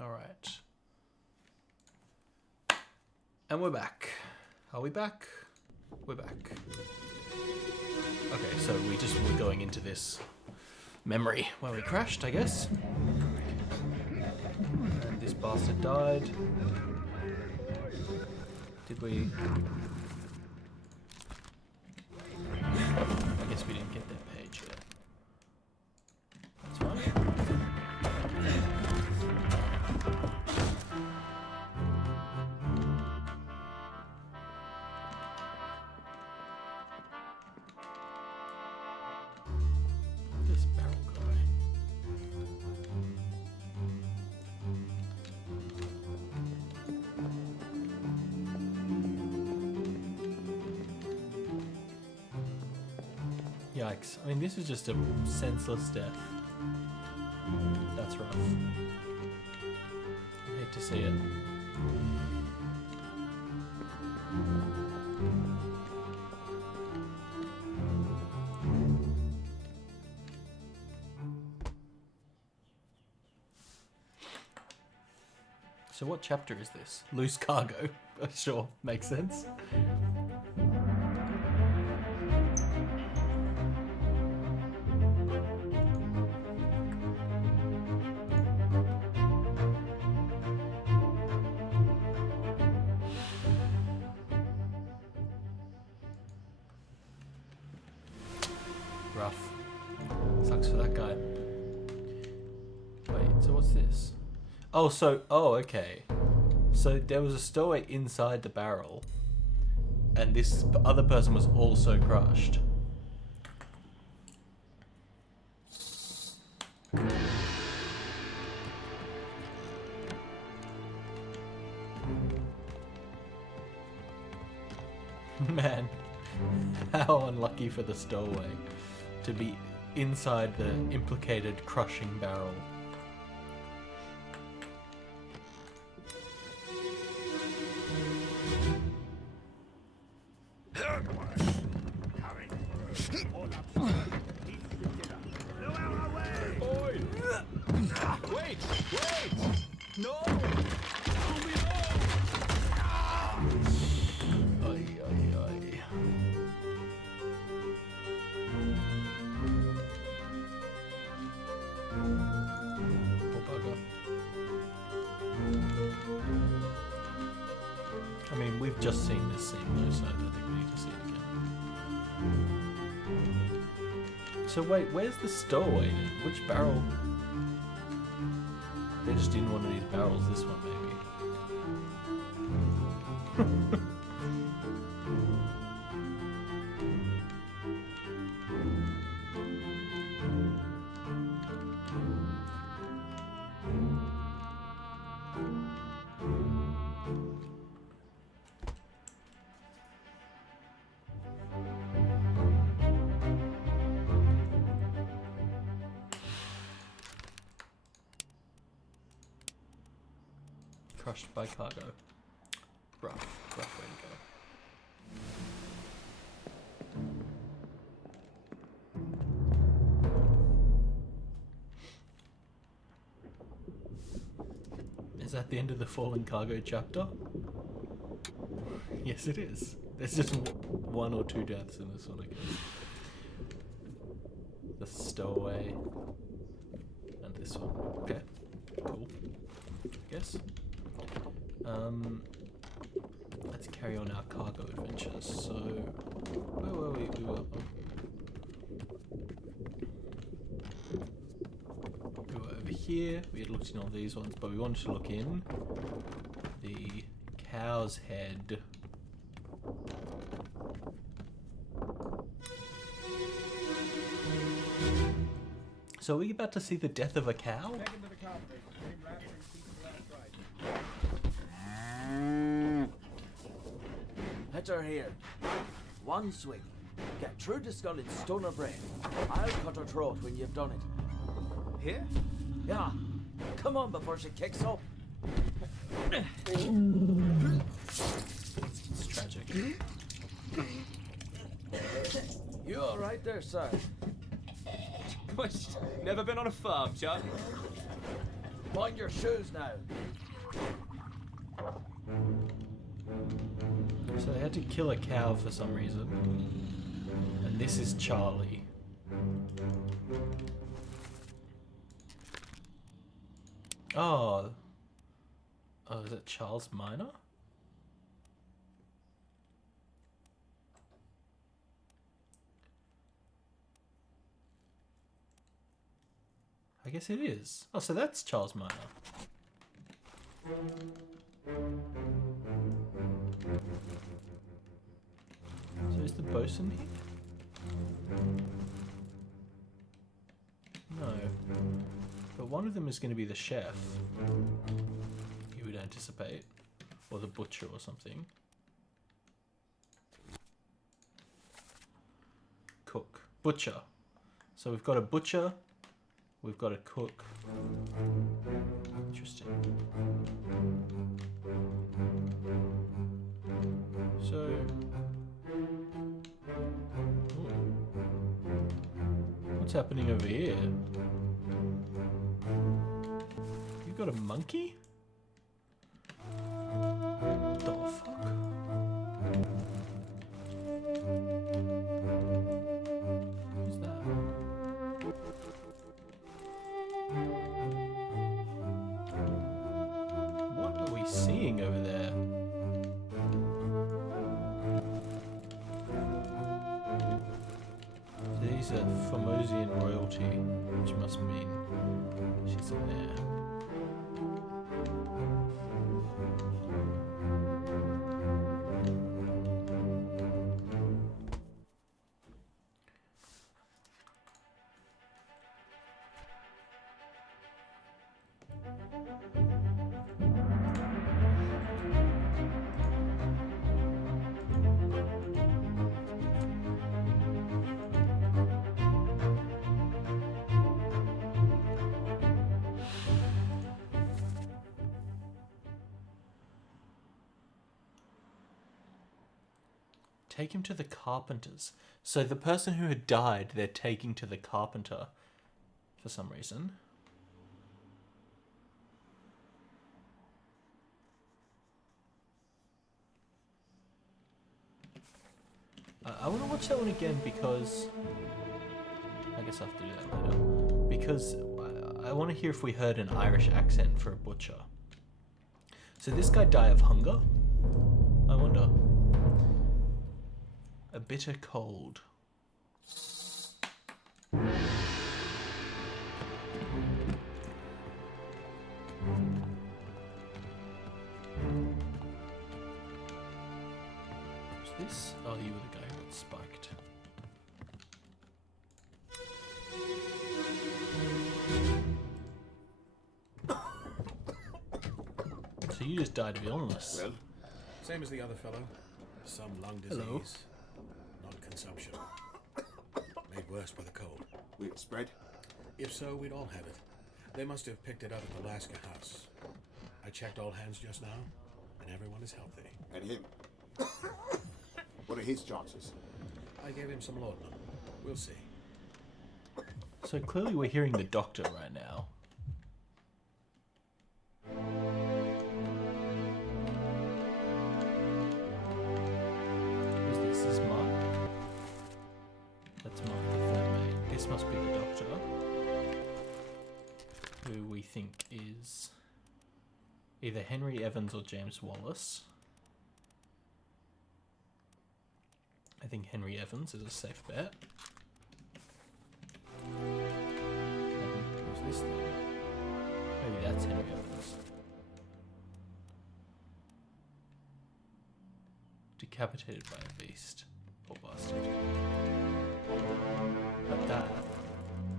All right. And we're back. Are we back? We're back. Okay, so we just were going into this memory where we crashed, I guess. And this bastard died. Did we... I guess we didn't get that page yet. That's fine. This barrel guy. Yikes. I mean, this is just a senseless death. That's rough. I hate to see it. So what chapter is this? Loose cargo. Sure, makes sense. Rough. Sucks for that guy. Wait, so what's this? Oh, okay. So there was a stowaway inside the barrel, and this other person was also crushed. Man, how unlucky for the stowaway to be inside the implicated crushing barrel. Wait! No! Ay, ay, ay. Poor bugger. I mean, we've just seen this scene though, so I don't think we need to see it again. So wait, where's the stowaway then? Which barrel? They just didn't want these barrels, this one maybe. Crushed by cargo. Rough way to go. Is that the end of the fallen cargo chapter? Yes, it is. There's just one or two deaths in this one, I guess. The stowaway and this one. Okay, cool. I guess. Let's carry on our cargo adventures. So, where were we? We were over here. We had looked in all these ones, but we wanted to look in the cow's head. So are we about to see the death of a cow? Let her here. One swing. Get through the skull in stone or brain. I'll cut her throat when you've done it. Here? Yeah. Come on before she kicks up. It's tragic. You all right there, sir? What? Never been on a farm, Charlie? Mind your shoes now. So they had to kill a cow for some reason. And this is Charlie. Oh. Oh, is it Charles Minor? I guess it is. Oh, so that's Charles Minor. So is the bosun here? No. But one of them is going to be the chef. You would anticipate. Or the butcher or something. Cook. Butcher. So we've got a butcher. We've got a cook. Interesting. So... what's happening over here? You got a monkey? What the fuck? Who's that? What are we seeing over there? These are Formosian royalty, which must mean she's in there. Take him to the carpenters. So the person who had died, they're taking to the carpenter for some reason. I want to watch that one again because... I guess I'll have to do that later. Because I want to hear if we heard an Irish accent for a butcher. So this guy died of hunger? I wonder. A bitter cold. What's this? Oh, you were the guy who got spiked. So you just died of illness. Well, same as the other fellow. Some lung disease. Hello. Not consumption. Made worse by the cold. Will it spread? If so, we'd all have it. They must have picked it up at the Alaska house. I checked all hands just now, and everyone is healthy. And him? What are his chances? I gave him some laudanum. We'll see. So clearly we're hearing the doctor right now. Who's this? This is Mark. That's Mark the third mate. This must be the doctor. Who we think is either Henry Evans or James Wallace. I think Henry Evans is a safe bet. Who's this then? Maybe that's Henry Evans. Decapitated by a beast. Poor bastard. But that,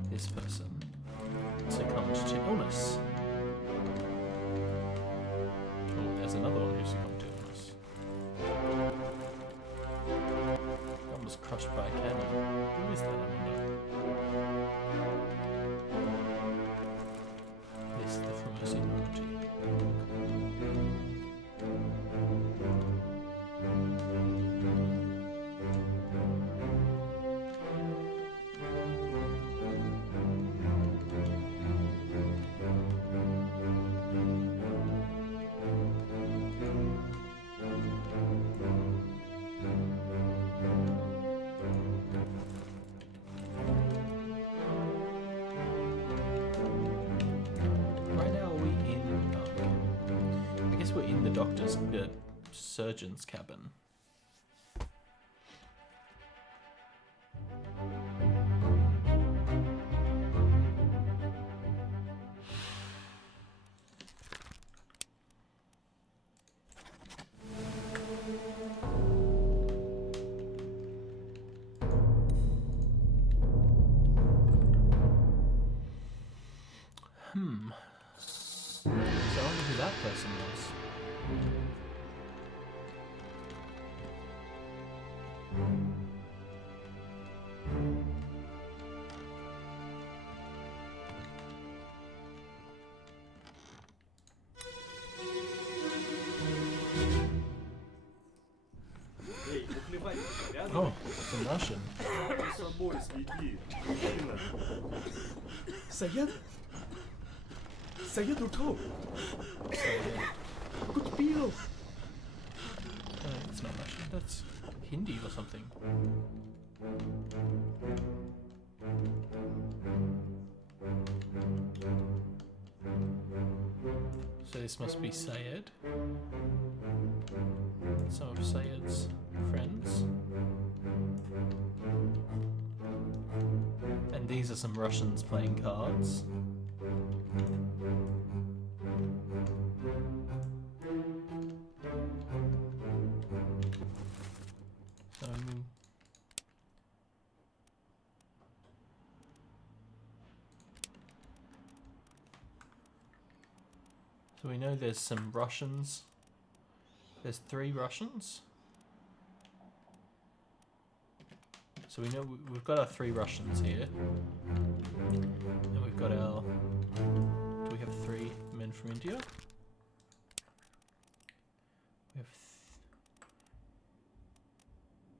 this person, succumbed to illness. Oh, there's another one who succumbed to illness. One was crushed by a cannon. Who is that, I wonder? This is the Formosian royalty. guess we're in the surgeon's cabin. So I wonder who that person was. Эй, наплевать, рядом. Oh, it's in Russian. За собой следи. Мужчина. Sayed? Sayed Uto! So, Good deal! it's not Russian. That's Hindi or something. So this must be Sayed. Some of Sayed's friends. And these are some Russians playing cards. So we know there's some Russians. There's 3 Russians. So we know we've got our 3 Russians here. And we've got our... Do we have 3 men from India? We have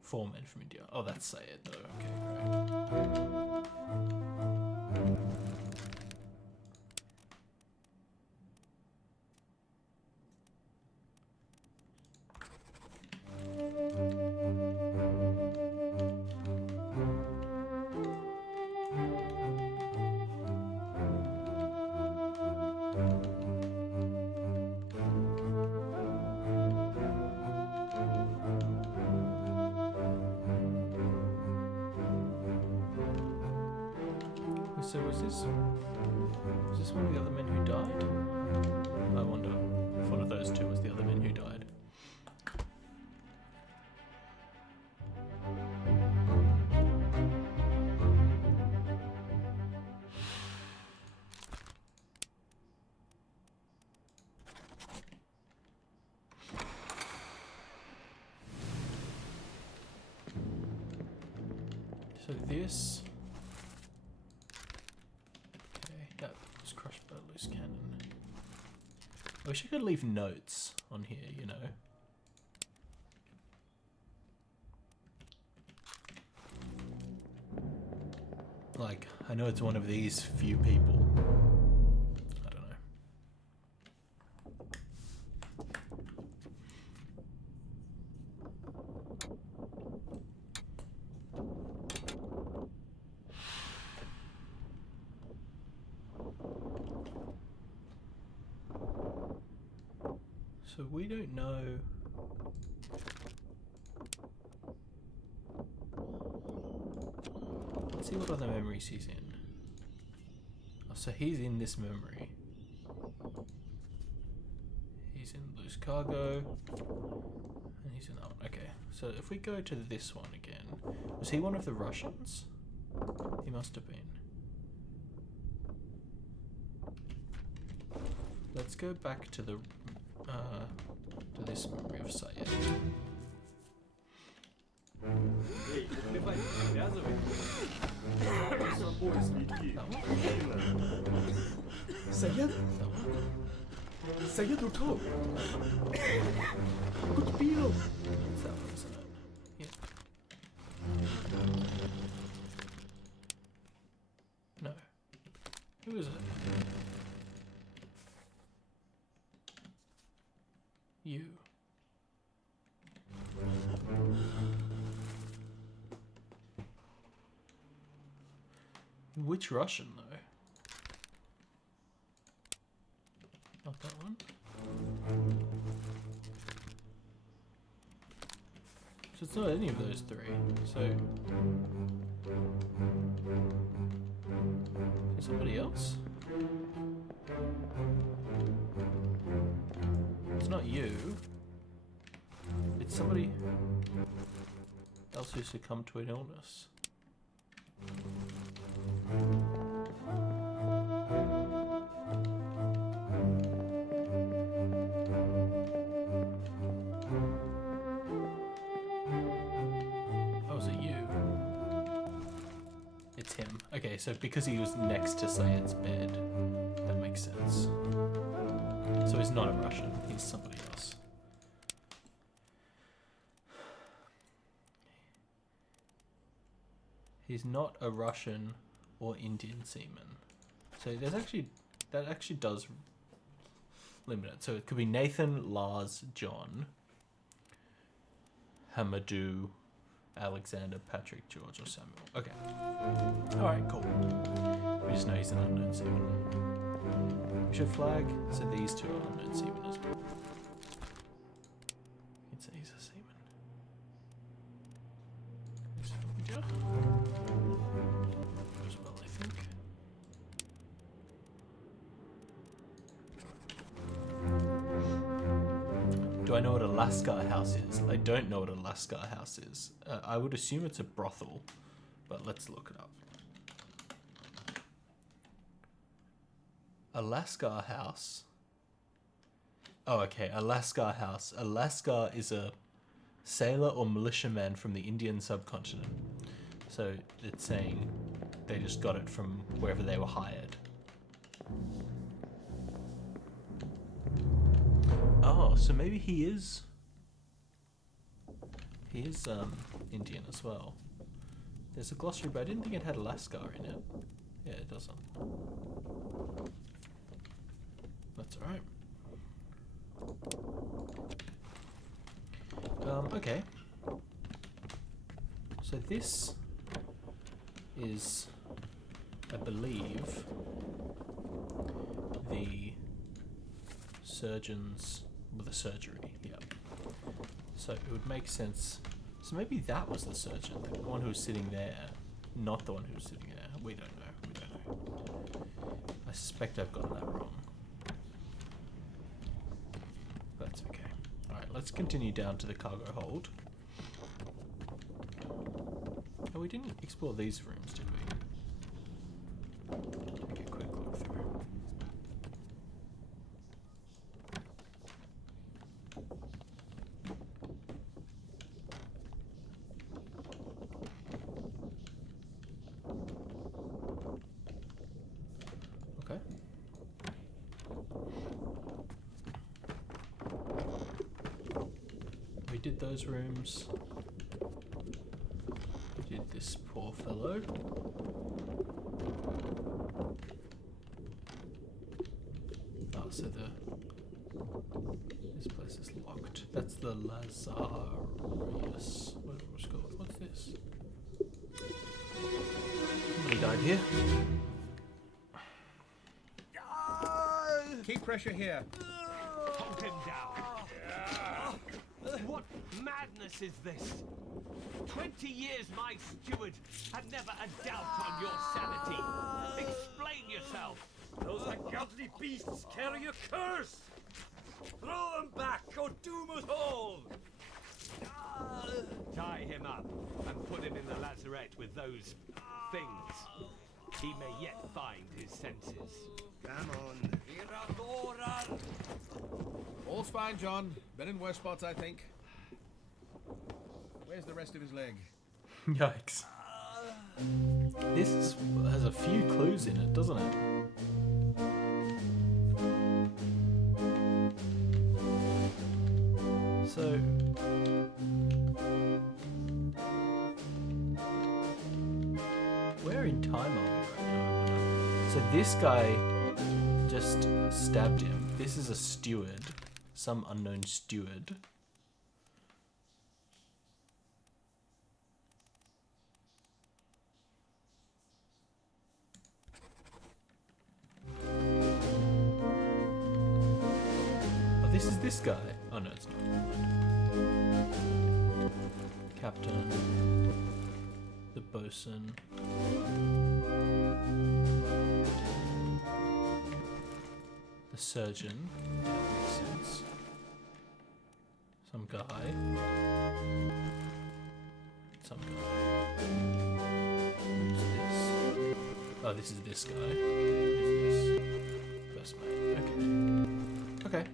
4 men from India. Oh, that's Sayed though. Okay, great. So was this one of the other men who died? I wonder if one of those 2 was the other men who died. So this... That was crushed by a loose cannon. I wish I could leave notes on here, you know. Like, I know it's one of these few people. I don't know. So we don't know. Let's see what other memories he's in. Oh, so he's in this memory. He's in loose cargo. And he's in that one. Okay, so if we go to this one again. Was he one of the Russians? He must have been. Let's go back to the to this memory of Sayed. Эй, наплевать, привязывай. За собой следи. That one? Мужчина. Sayed? That one? Sayed Uto! Good deal! It's that one, isn't it? Yep. No. Who is it? You. Which Russian though? Not that one. So it's not any of those three. So is somebody else? It's not you. It's somebody else who succumbed to an illness. Oh, is it you? It's him. Okay, so because he was next to Syed's bed, that makes sense. So he's not a Russian, he's somebody else. He's not a Russian or Indian seaman. So there's actually, that actually does limit it. So it could be Nathan, Lars, John, Hamadou, Alexander, Patrick, George, or Samuel. Okay. Alright, cool. We just know he's an unknown seaman. We should flag, so these two are unknown seamen as well. You can say he's a seaman. As well, I think. Do I know what a Lascar house is? I don't know what a Lascar house is. I would assume it's a brothel, but let's look it up. A Lascar house. Oh, okay. A Lascar house. A Lascar is a sailor or militiaman from the Indian subcontinent. So it's saying they just got it from wherever they were hired. Oh, so maybe he is Indian as well. There's a glossary, but I didn't think it had a Lascar in it. Yeah, it doesn't. That's alright. Okay. So this is, I believe, the surgeon's, with the surgery, yeah. So it would make sense. So maybe that was the surgeon, the one who was sitting there, not the one who was sitting there. We don't know. We don't know. I suspect I've gotten that wrong. That's okay. Alright, let's continue down to the cargo hold. Oh, we didn't explore these rooms, did we? Take a quick look through. Okay. We did those rooms. We did this poor fellow. Oh, so this place is locked. That's the Lazarus. What was it called? What's this? Somebody died here. Keep pressure here. Hold him down. What madness is this? 20 years my steward had never a doubt on your sanity. Explain yourself. Those ungodly beasts carry a curse! Throw them back or doom us all! Tie him up and put him in the lazarette with those things. He may yet find his senses. Come on. All's fine, John. Been in worse spots, I think. Where's the rest of his leg? Yikes. This has a few clues in it, doesn't it? So where in time are we right now? So this guy just stabbed him. This is a steward, some unknown steward. Oh, this is this guy. Oh no, it's not. captain, the bosun, the surgeon, that makes sense, some guy, who's this? Oh, this is this guy, who's this? First mate, okay.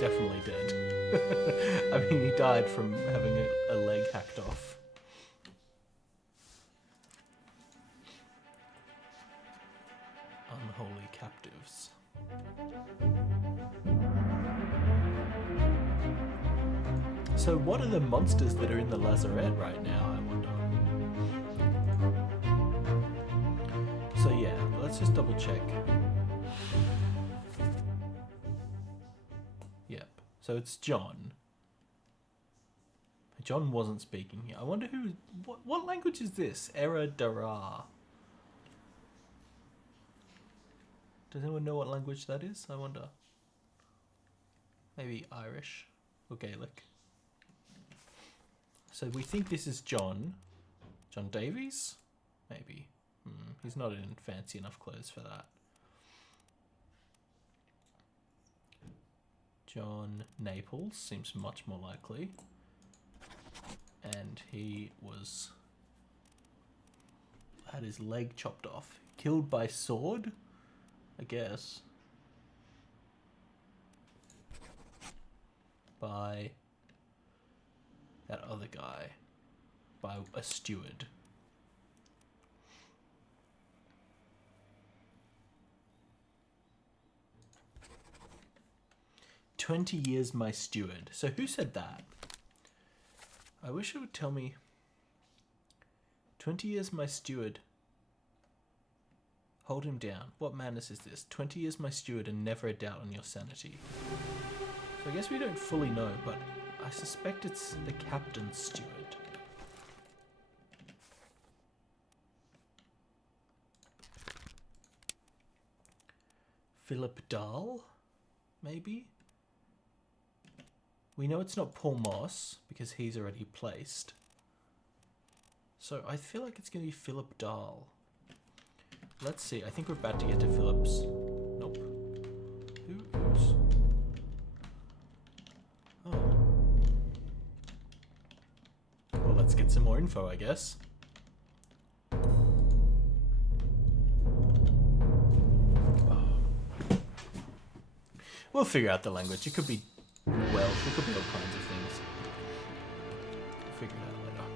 Definitely dead. I mean, he died from having a leg hacked off. Unholy captives. So what are the monsters that are in the lazarette right now, I wonder? So yeah, let's just double check. So it's John. John wasn't speaking here. I wonder who... What language is this? Era Dara. Does anyone know what language that is? I wonder. Maybe Irish or Gaelic. So we think this is John. John Davies? Maybe. He's not in fancy enough clothes for that. John Naples seems much more likely. And he had his leg chopped off. Killed by sword, I guess. By that other guy. By a steward. "20 years my steward." So who said that? I wish it would tell me. 20 years my steward. Hold him down. What madness is this? 20 years my steward and never a doubt on your sanity. So I guess we don't fully know, but I suspect it's the captain's steward. Philip Dahl? Maybe? We know it's not Paul Moss, because he's already placed. So I feel like it's going to be Philip Dahl. Let's see. I think we're about to get to Philip's... Nope. Who's... Oh. Well, let's get some more info, I guess. We'll figure out the language. It could be Welsh. It could be all kinds of things. We'll figure it out later.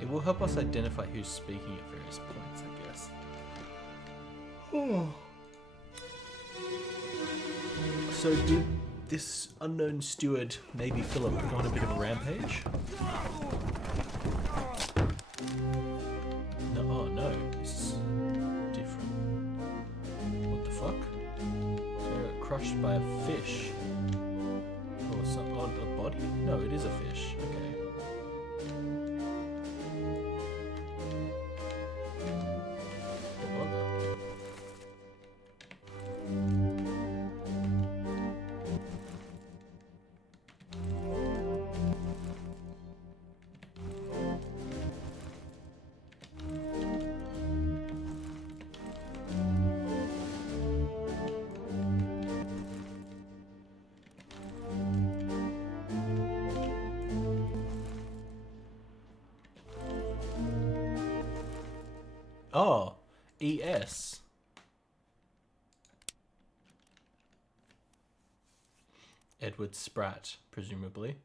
It will help us identify who's speaking at various points, I guess. So did this unknown steward, maybe Philip, go on a bit of a rampage? No, oh no, this is different. What the fuck? So I got crushed by a fish. Or some odd a body? No, it is a fish. Okay. Oh, ES. Edward Spratt, presumably.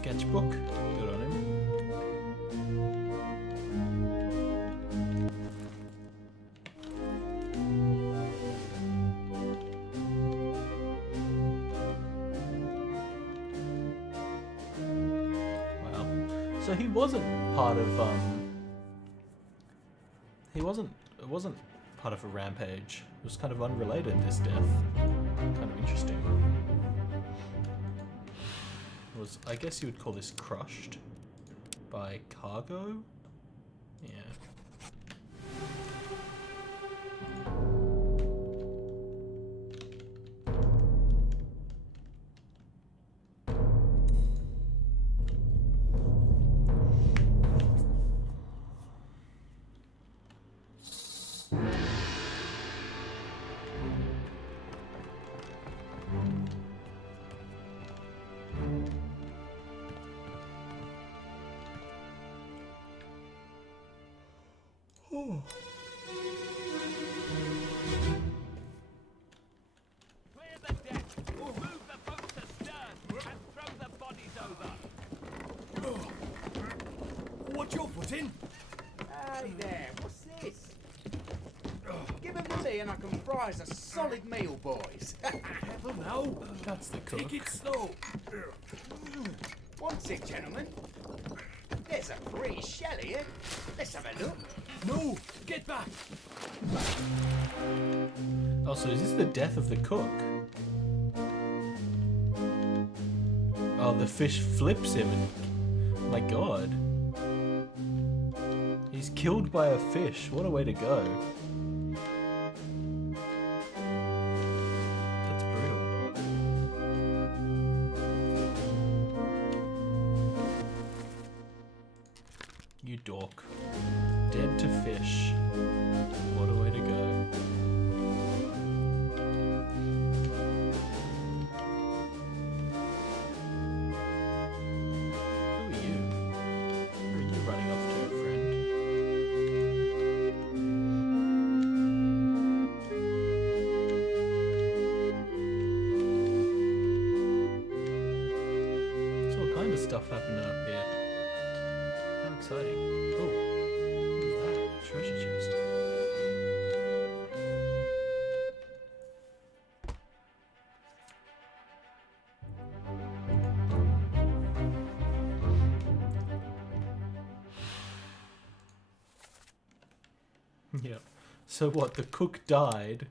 sketchbook. Good on him. Wow. So he wasn't part of it wasn't part of a rampage. It was kind of unrelated, this death. Kind of interesting. It was, I guess you would call this crushed by cargo? Yeah. Clear the deck. Move the boats astern and throw the bodies over. What's your foot in? Hey there, what's this? Give him the tea and I can fry us a solid meal, boys. Careful now. That's the cook. Take it slow. What's it, gentlemen? There's a pretty shell here. Let's have a look. No, get back. Oh, so is this the death of the cook? Oh, the fish flips him and... My god. He's killed by a fish. What a way to go. That's brutal. You dork. Dead to fish. What a way to go. Who are you? Where are you running off to, friend? There's all kind of stuff happening up here. How exciting. Oh, what is that? Treasure chest. Yeah. So what, the cook died?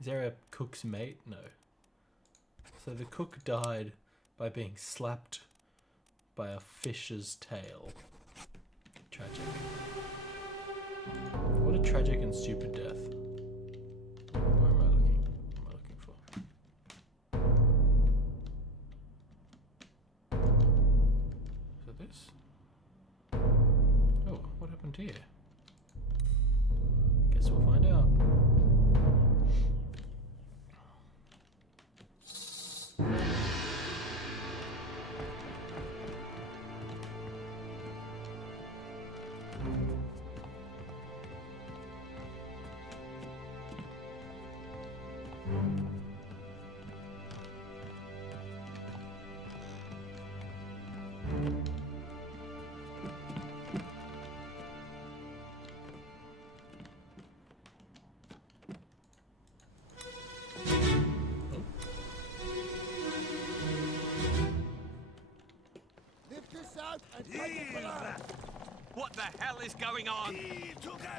Is there a cook's mate? No. So the cook died by being slapped by a fish's tail. Tragic. What a tragic and stupid death. Where am I looking? What am I looking for? Is it this? Oh, what happened here? Guess we'll find out. Lift this out and take it below. What the hell is going on?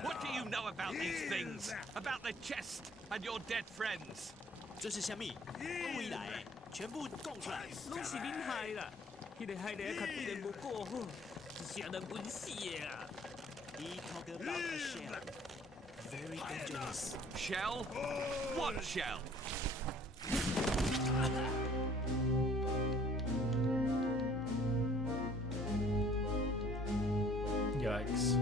What do you know about these things? About the chest and your dead friends? 这是虾米？未来全部供出来，拢是恁害啦！迄个害得较对人无过好，是人滚死的啊！He talk about a shell, very dangerous. Shell? What shell? Yikes.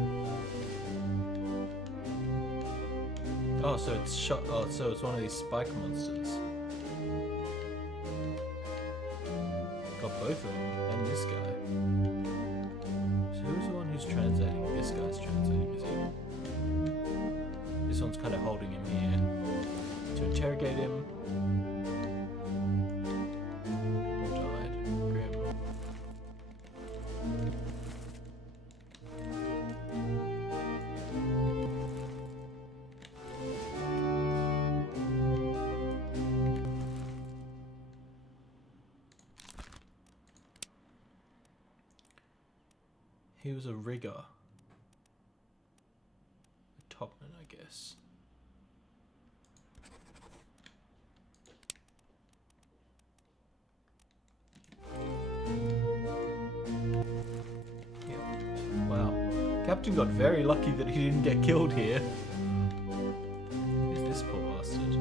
Oh, so it's shot. Oh, so it's one of these spike monsters. Got both of them and this guy. So who's the one who's translating? This guy's translating, is he? This one's kind of holding him here to interrogate him. Who died? Grim. He was a rigger. A topman, I guess. Yeah. Wow. Captain got very lucky that he didn't get killed here. Who's this poor bastard?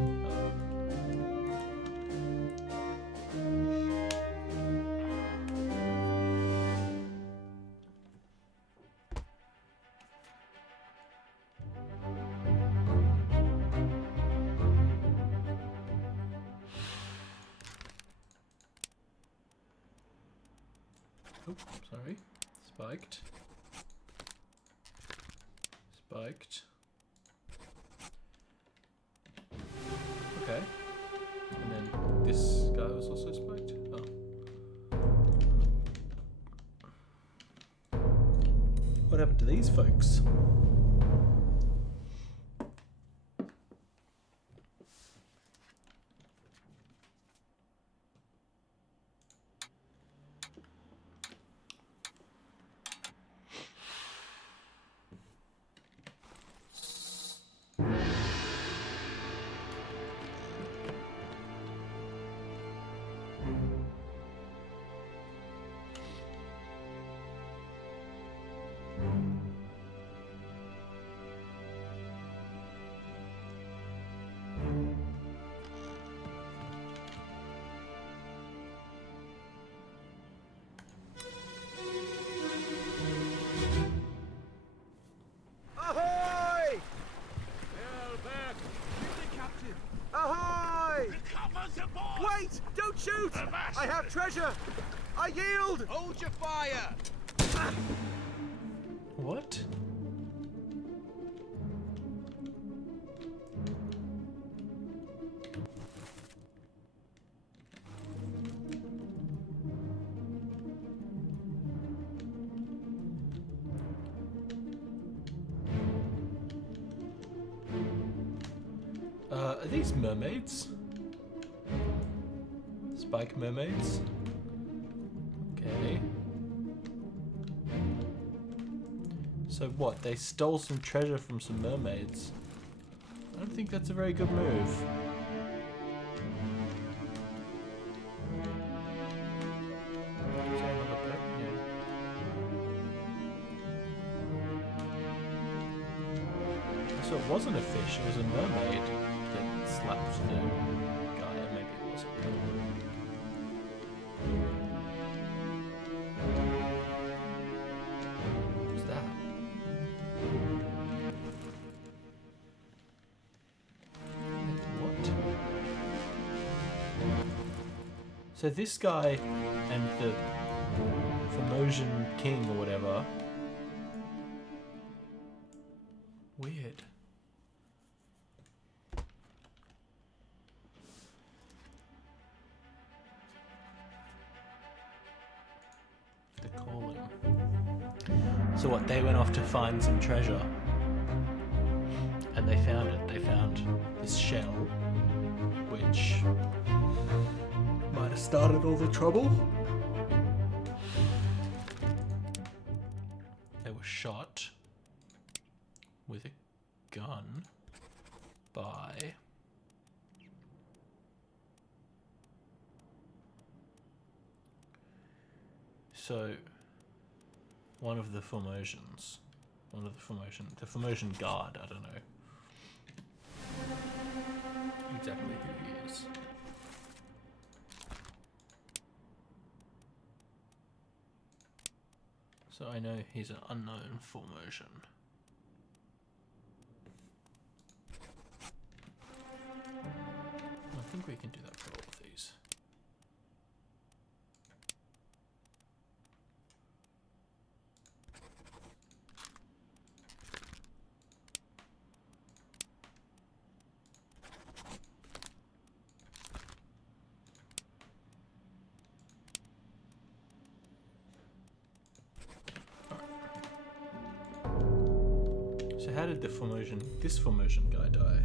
Oh, sorry. Spiked. Spiked. Okay. And then this guy was also spiked. Oh. What happened to these folks? Ahoy! Well, back. Quickly, Captain. Ahoy! Covers aboard! Wait! Don't shoot! I have treasure! I yield! Hold your fire! What? Are these mermaids? Spike mermaids? Okay. So what? They stole some treasure from some mermaids. I don't think that's a very good move. So it wasn't a fish, it was a mermaid that slapped the guy, or maybe it wasn't. Who's that? What? So this guy and the Formosian king or whatever. Weird. The calling. So what, they went off to find some treasure. And they found it. They found this shell, which might have started all the trouble. They were shot with a gun by one of the Formosians. The Formosian guard, I don't know exactly who he is. So I know he's an unknown Formosian. I think we can do that for all of these. So how did this Formosian guy die?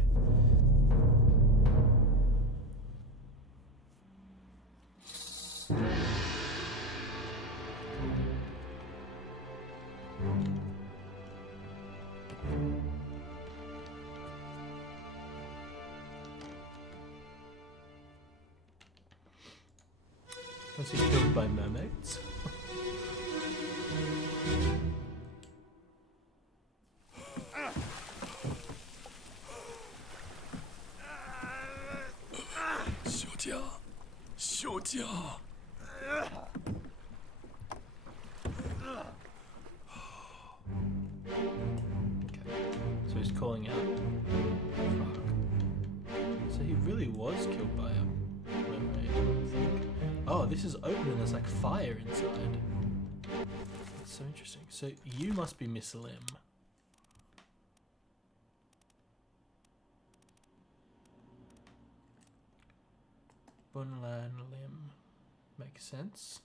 Was he killed by mermaids? So he's calling out. Fuck. So he really was killed by a mermaid, I think. Oh, this is open and there's like fire inside. That's so interesting. So you must be Miss Lim. Bunlan Lim. Makes sense.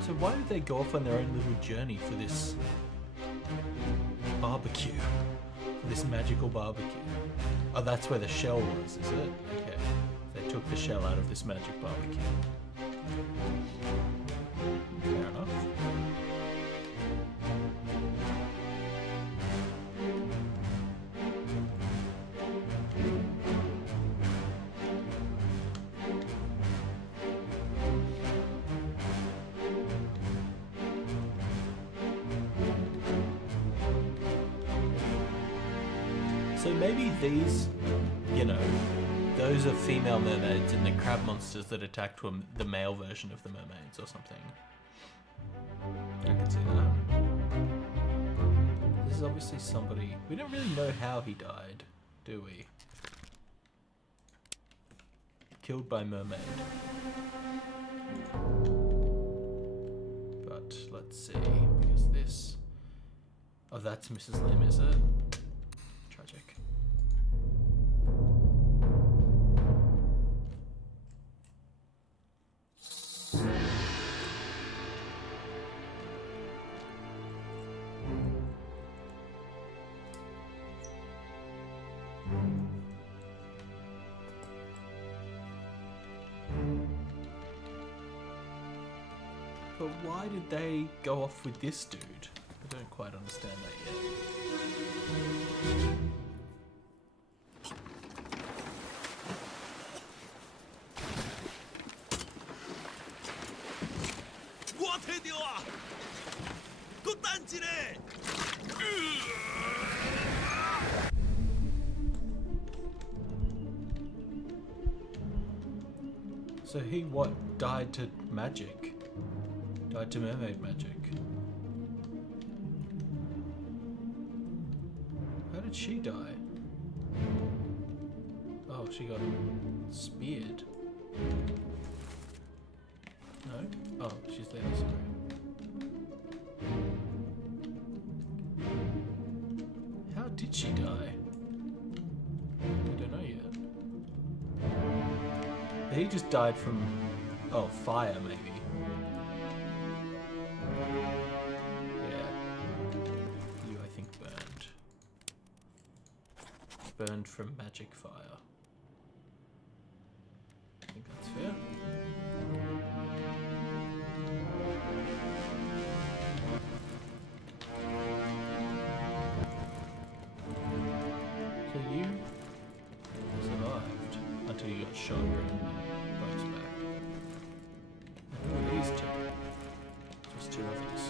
So why did they go off on their own little journey for this barbecue? For this magical barbecue? Oh, that's where the shell was, is it? Okay. They took the shell out of this magic barbecue. Fair enough. So maybe these, you know, those are female mermaids and the crab monsters that attacked were the male version of the mermaids or something. I can see that. This is obviously somebody... We don't really know how he died, do we? Killed by mermaid. But let's see, because this... Oh, that's Mrs. Lim, is it? Tragic. But why did they go off with this dude? I don't quite understand that yet. So he what? Died to magic? Died to mermaid magic? How did she die? Oh, she got speared. No? Oh, she's there, sorry. How did she die? I don't know yet. He just died from, oh, fire maybe. Yeah. You, I think, burned. Burned from magic fire. I think that's fair. So you survived until you got shot and bites back. Who are these two? Just two others.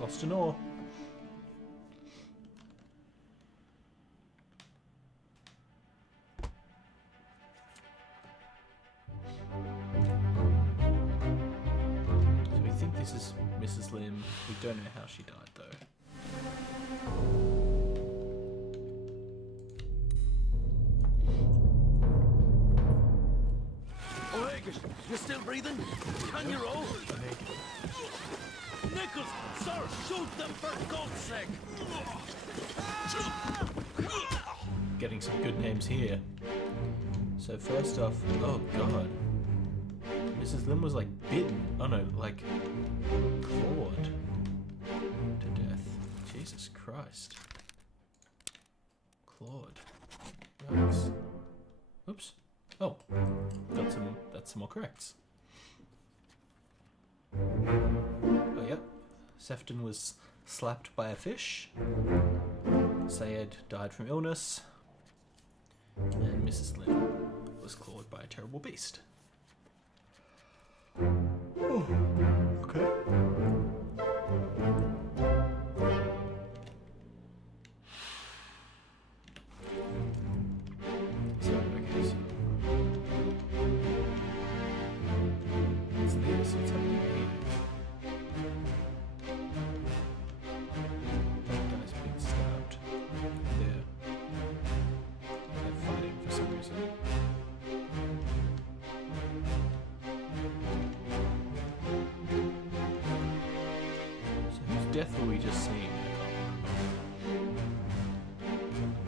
Lost an oar. So we think this is Mrs. Lim. We don't know how she died though. Oh, Haggis, you still breathing? Can you roll? Nichols, sir, shoot them for God's sake! Getting some good names here. So first off, oh god. Mrs. Lim was like bitten. Oh no, like clawed to death. Jesus Christ. Clawed. Yikes. Oops. Oh, that's some more corrects. Oh yep, Sefton was slapped by a fish. Sayed died from illness. And Mrs. Lim was clawed by a terrible beast. Oh, okay. So, okay, so... What's this? What's happening here? That guy's being stabbed. They're fighting for some reason. So whose death were we just seeing? I can't remember.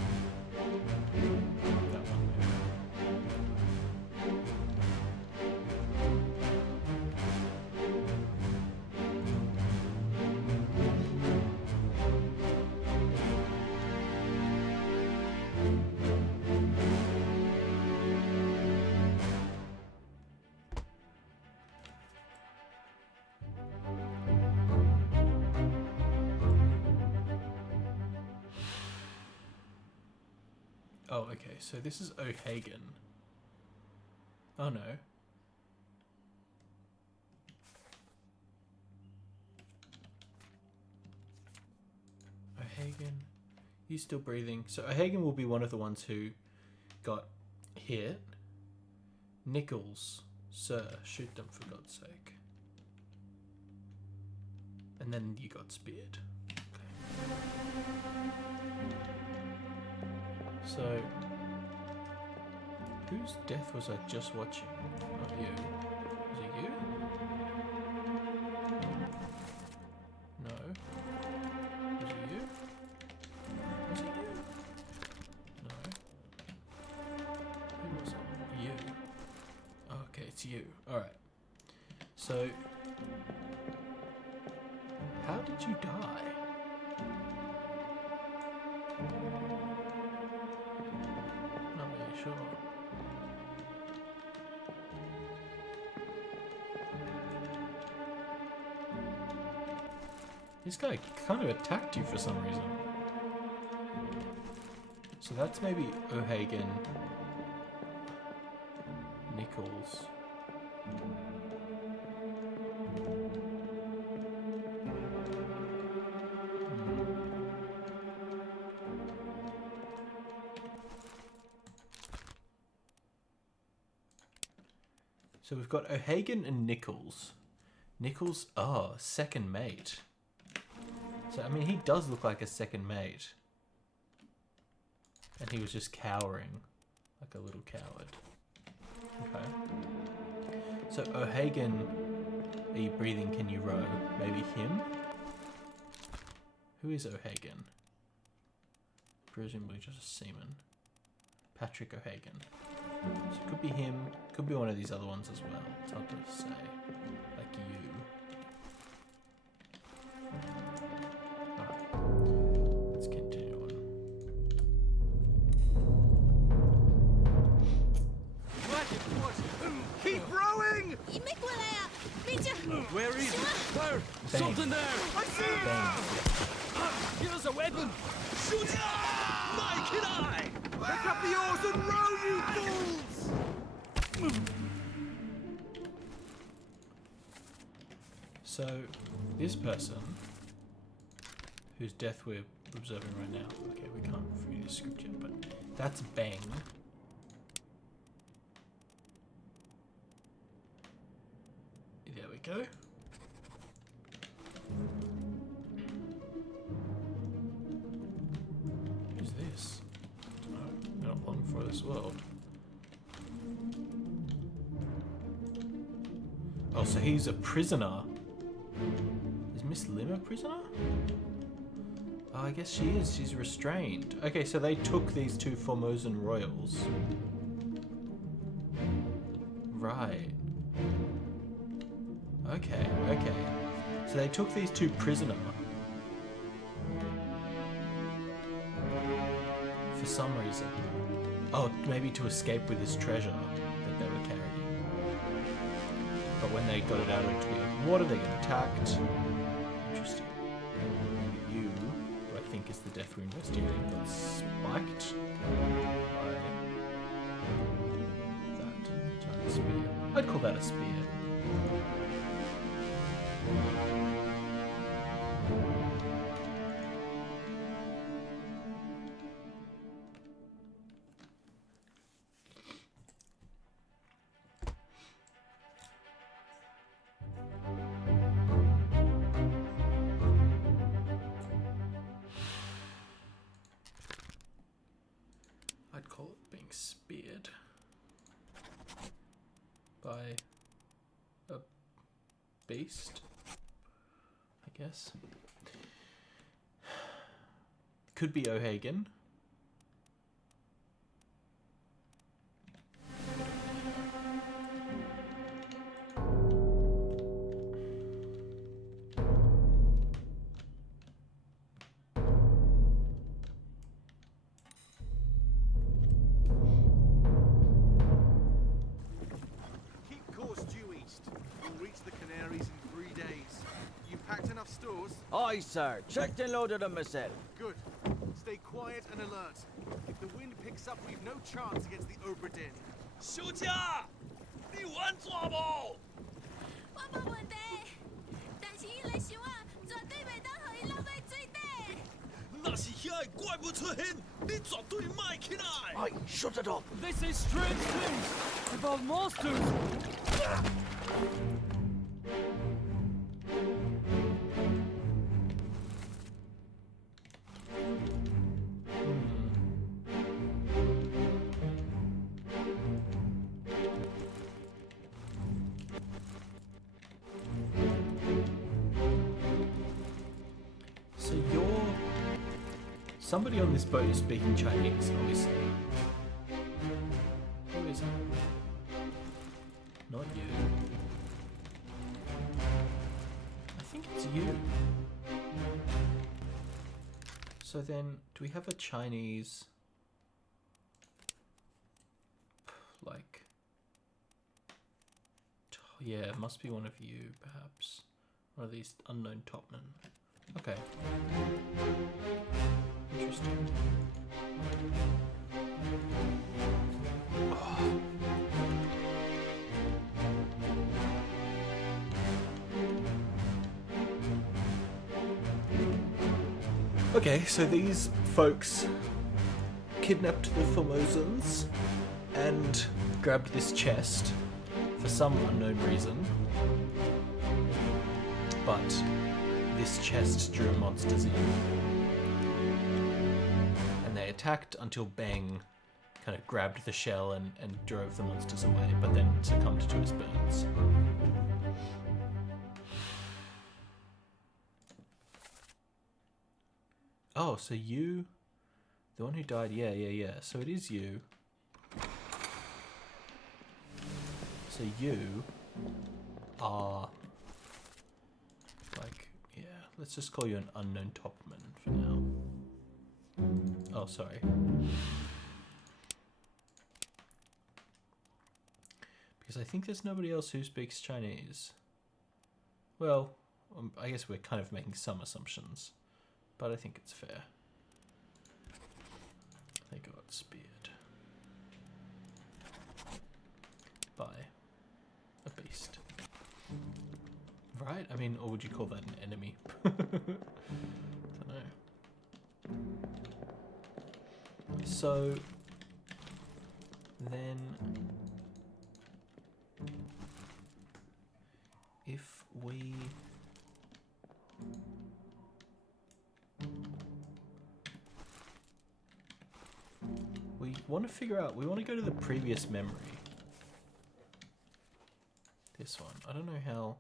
That one maybe. Oh, okay, so this is O'Hagan. Oh no. O'Hagan, you still breathing? So O'Hagan will be one of the ones who got hit. Nichols, sir, shoot them for God's sake. And then you got speared. Okay. So, whose death was I just watching? Not you. Was it you? No. Was it you? Was it you? No. Who was it? You. Okay, it's you. Alright. So, how did you die? Not really sure. This guy kind of attacked you for some reason. So that's maybe O'Hagan, Nichols. So we've got O'Hagan and Nichols. Nichols, oh, second mate. So, I mean, he does look like a second mate. And he was just cowering. Like a little coward. Okay. So, O'Hagan, are you breathing? Can you row? Maybe him? Who is O'Hagan? Presumably just a seaman. Patrick O'Hagan. So it could be him, could be one of these other ones as well. It's hard to say. Like you. Alright. Let's continue on. Keep rowing! Where is it? Where? Bang. Something there! I see it! Bang. Here's a weapon! Shoot it! Mike and I! Pick up the oars and row, you fools! So, this person, whose death we're observing right now. Okay, we can't read the script yet, but that's Bang. There we go. Who's this? No, we're not long for this world. Oh, so he's a prisoner. Is Miss Lim a prisoner? Oh, I guess she is. She's restrained. Okay, so they took these two Formosan royals. Right. Okay, okay. So they took these two prisoner. For some reason. Oh, maybe to escape with his treasure that they were carrying. But when they got it out into the open water, they got attacked. Interesting. You, who I think is the death we're investigating, got spiked by that giant spear. I'd call that a spear. I'd call it being speared by a beast, I guess. Could be O'Hagan. Keep course due east. We'll reach the Canaries in 3 days. You packed enough stores? Aye, sir. Checked and loaded them myself. Good. Stay quiet and alert. If the wind picks up, we've no chance against the Obra Dinn. 休假，你玩抓不？我冇问题，但是伊来想啊，绝对袂当互伊落在水底。那是遐个怪物出现，你绝对卖起来。 Aye, shut it up. They say strange things about monsters. So you're... Somebody on this boat is speaking Chinese, obviously. Who is it? Not you. I think it's you. So then, do we have a Chinese... like... Yeah, it must be one of you, perhaps. One of these unknown topmen. Okay. Interesting. Okay, so these folks kidnapped the Formosans and grabbed this chest for some unknown reason. But this chest drew monsters in. And they attacked until Bang kind of grabbed the shell and drove the monsters away, but then succumbed to his burns. Oh, so you... The one who died, yeah. So it is you. So you are... like, yeah, let's just call you an unknown topman for now. Oh, sorry. Because I think there's nobody else who speaks Chinese. Well, I guess we're kind of making some assumptions, but I think it's fair. They got speared by a beast. Right? I mean, or would you call that an enemy? I don't know. So then if we want to figure out, we want to go to the previous memory. This one. I don't know how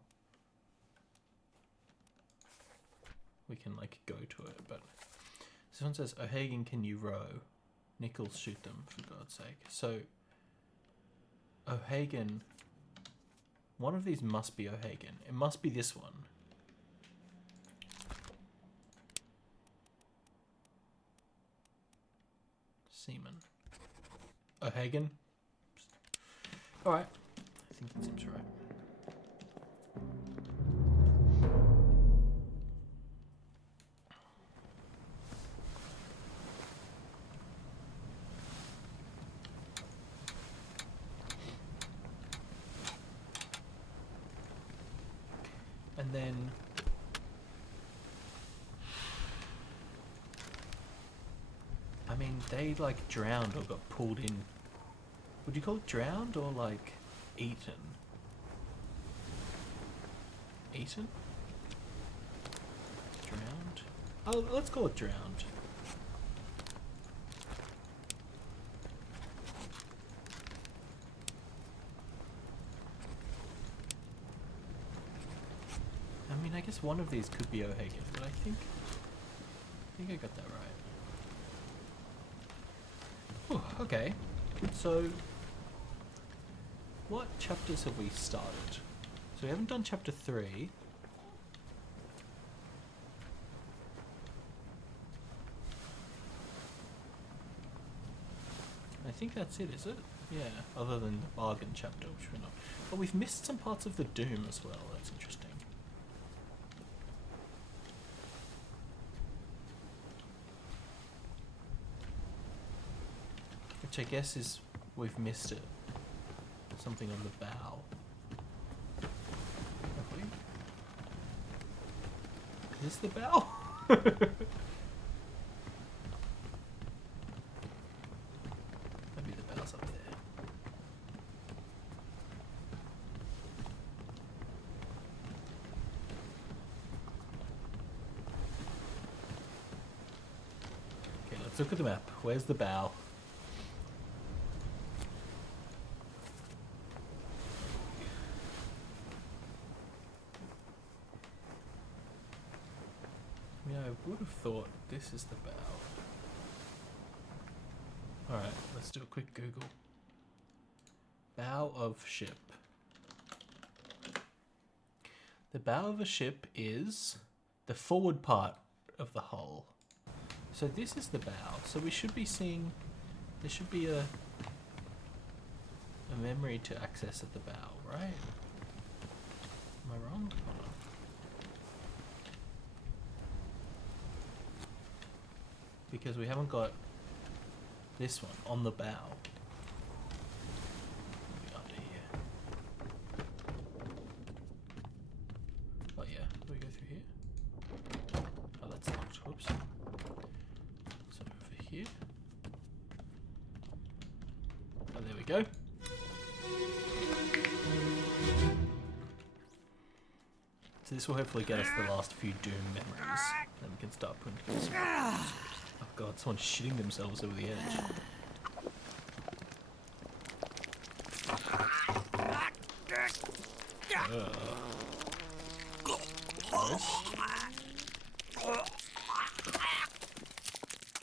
we can like go to it, but this one says O'Hagan, can you row? Nichols, shoot them for God's sake. So O'Hagan, one of these must be O'Hagan. It must be this one. Seaman. O'Hagan. Alright. I think that seems right. And then I mean, they like drowned or got pulled in. Would you call it drowned or like eaten? Eaten? Drowned? Oh, let's call it drowned. I mean, I guess one of these could be O'Hagan, but I think I got that right. Whew, okay, so what chapters have we started? So we haven't done chapter 3. I think that's it, is it? Yeah, other than the bargain chapter, which we're not. But we've missed some parts of the Doom as well, that's interesting. Which I guess is, we've missed it. Something on the bow. Have we? Is this the bow? Maybe the bow's up there. Okay, let's look at the map. Where's the bow? I would have thought this is the bow. Alright, let's do a quick Google. Bow of ship. The bow of a ship is the forward part of the hull. So this is the bow. So we should be seeing, there should be a memory to access at the bow, right? Am I wrong? Hold on. Because we haven't got this one on the bow. Maybe under here. Oh yeah, do we go through here? Oh, that's locked. Whoops. So over here. Oh, there we go. So this will hopefully get us the last few Doom memories. Then we can start putting some. Oh god, someone's shitting themselves over the edge.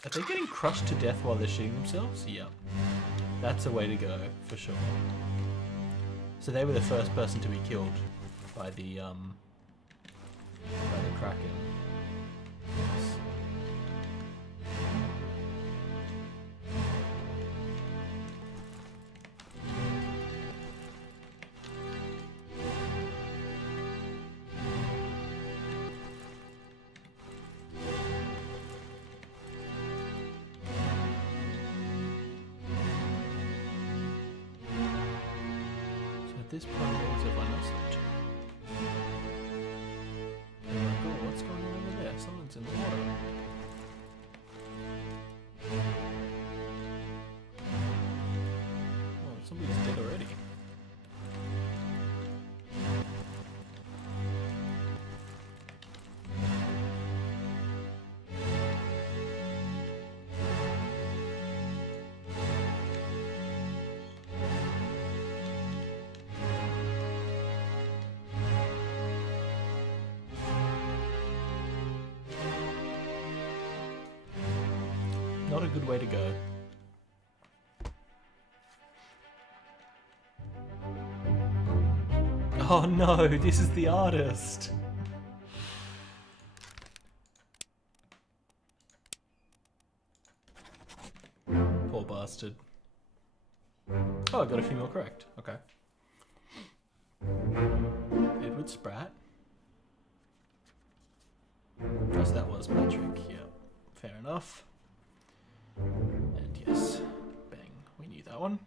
Are they getting crushed to death while they're shitting themselves? Yep. That's a way to go, for sure. So they were the first person to be killed by the Kraken. Yes. At this point, what was everyone else up to? They're like, oh, what's going on over there? Someone's in the water. Oh, somebody's dead already. Not a good way to go. Oh no, this is the artist. Poor bastard. Oh, I got a few more correct. Okay. Edward Spratt. Yes, that was Patrick. Yeah, fair enough. And yes, bang, we knew that one.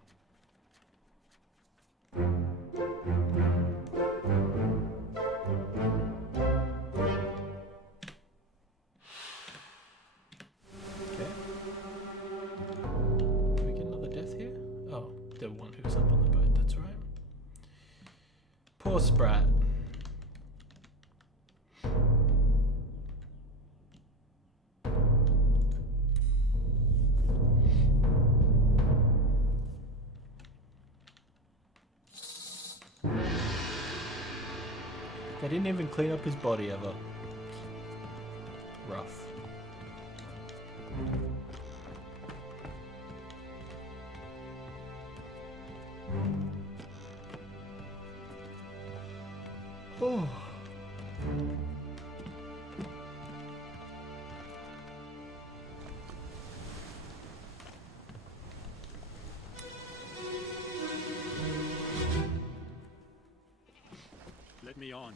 Okay. Do we get another death here? Oh, the one who's up on the boat, that's right. Poor Sprat. They didn't even clean up his body ever. Rough. Oh. Let me on.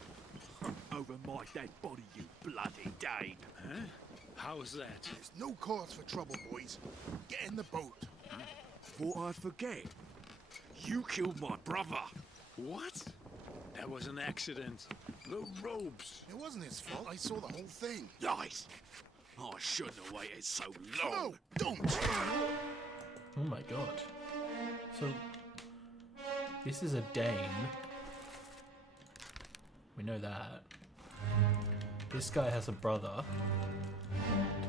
Over my dead body, you bloody Dane. Huh? How was that? There's no cause for trouble, boys. Get in the boat. Thought I'd forget. You killed my brother. What? That was an accident. The robes. It wasn't his fault. I saw the whole thing. Lies. I shouldn't have waited so long. No, don't. Oh my god. So, this is a Dane. We know that. This guy has a brother.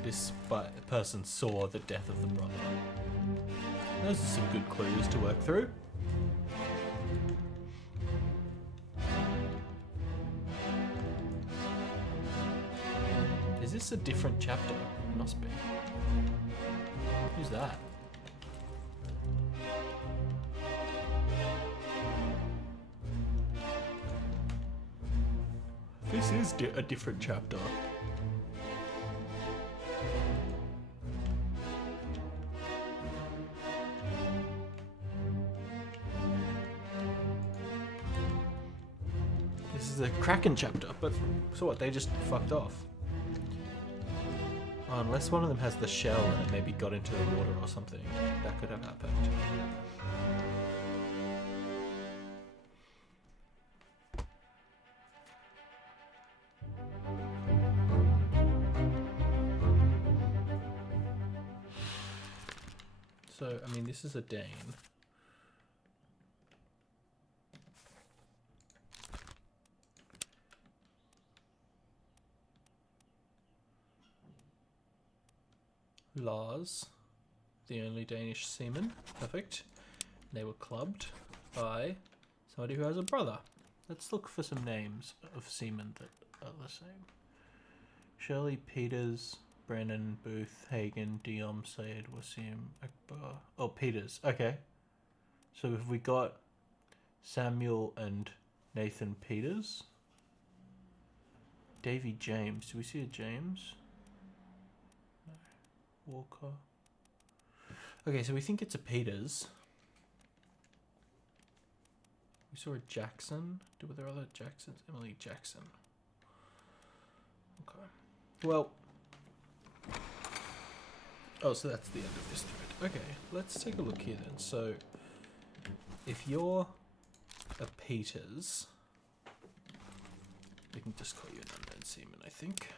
This person saw the death of the brother. Those are some good clues to work through. Is this a different chapter? It must be. Who's that? This is a different chapter. This is a Kraken chapter, but so what? They just fucked off. Oh, unless one of them has the shell and it maybe got into the water or something. That could have happened. So, I mean, this is a Dane. Lars, the only Danish seaman. Perfect. They were clubbed by somebody who has a brother. Let's look for some names of seamen that are the same. Shirley Peters, Brennan, Booth, Hagen, Diom, Sayed, Wasim, Akbar. Oh, Peters. Okay. So have we got Samuel and Nathan Peters? Davy James. Do we see a James? No. Walker. Okay, so we think it's a Peters. We saw a Jackson. Were there other Jacksons? Emily Jackson. Okay. Well. Oh, so that's the end of this thread. Okay, let's take a look here then. So, if you're a Peters, we can just call you an unknown seaman, I think.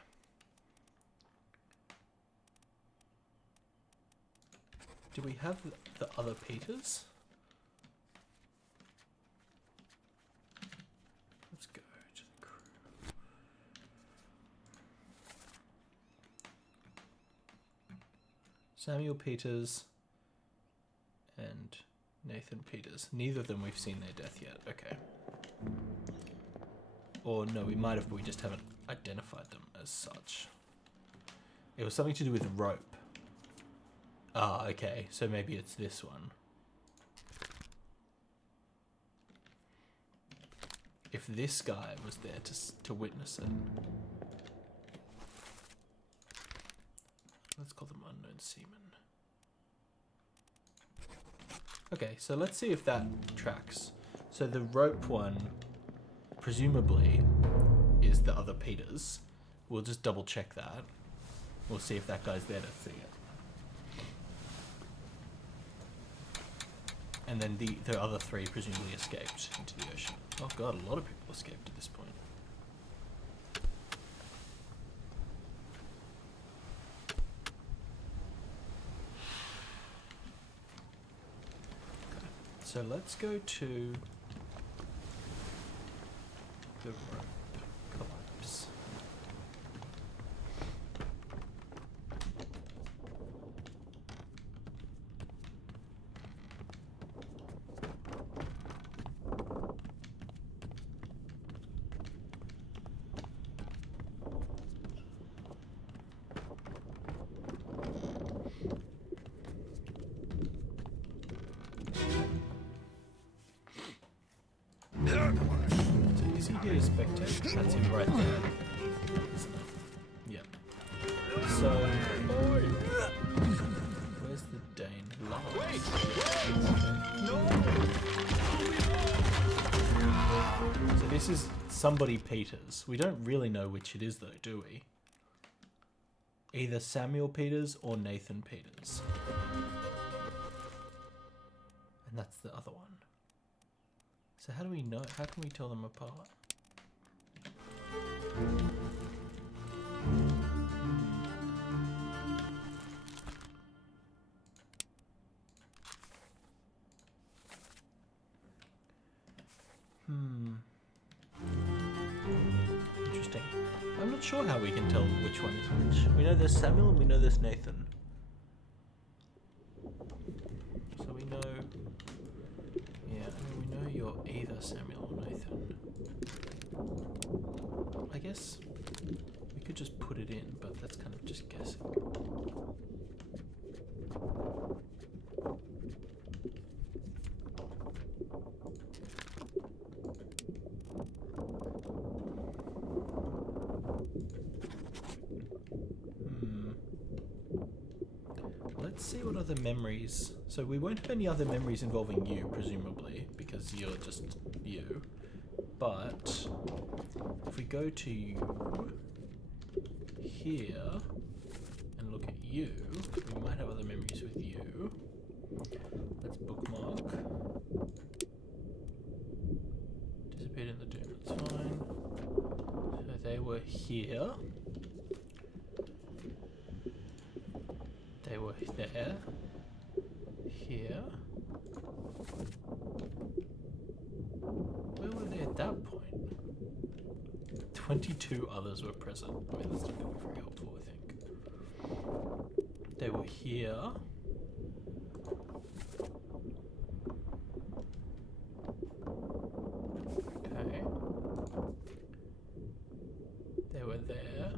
Do we have the other Peters? Let's go to the crew. Samuel Peters and Nathan Peters. Neither of them we've seen their death yet. Okay. Or no, we might have, but we just haven't identified them as such. It was something to do with rope. Ah, okay. So maybe it's this one. If this guy was there to witness it. Let's call them unknown seamen. Okay, so let's see if that tracks. So the rope one, presumably, is the other Peter's. We'll just double check that. We'll see if that guy's there to see it. And then the other three presumably escaped into the ocean. Oh god, a lot of people escaped at this point. Okay, so let's go to the rope collapse. So is he here to spectate? That's him right there. Isn't it? Yep. So where's the Dane? So this is somebody Peters. We don't really know which it is though, do we? Either Samuel Peters or Nathan Peters. And that's the other one. So how do we know? How can we tell them apart? Interesting. I'm not sure how we can tell which one is which. We know there's Samuel and we know there's Nathan. So we know... Yeah, I mean, we know you're either Samuel or Nathan. I guess we could just put it in, but that's kind of just guessing. Let's see what other memories... So we won't have any other memories involving you, presumably, because you're just you. But if we go to you here and look at you, we might have other memories with you. Let's bookmark. Disappeared in the doom, that's fine. So they were here. They were there. Here. Where were they at that point? 22 others were present. I mean, that's not going to be very helpful, I think. They were here. Okay. They were there.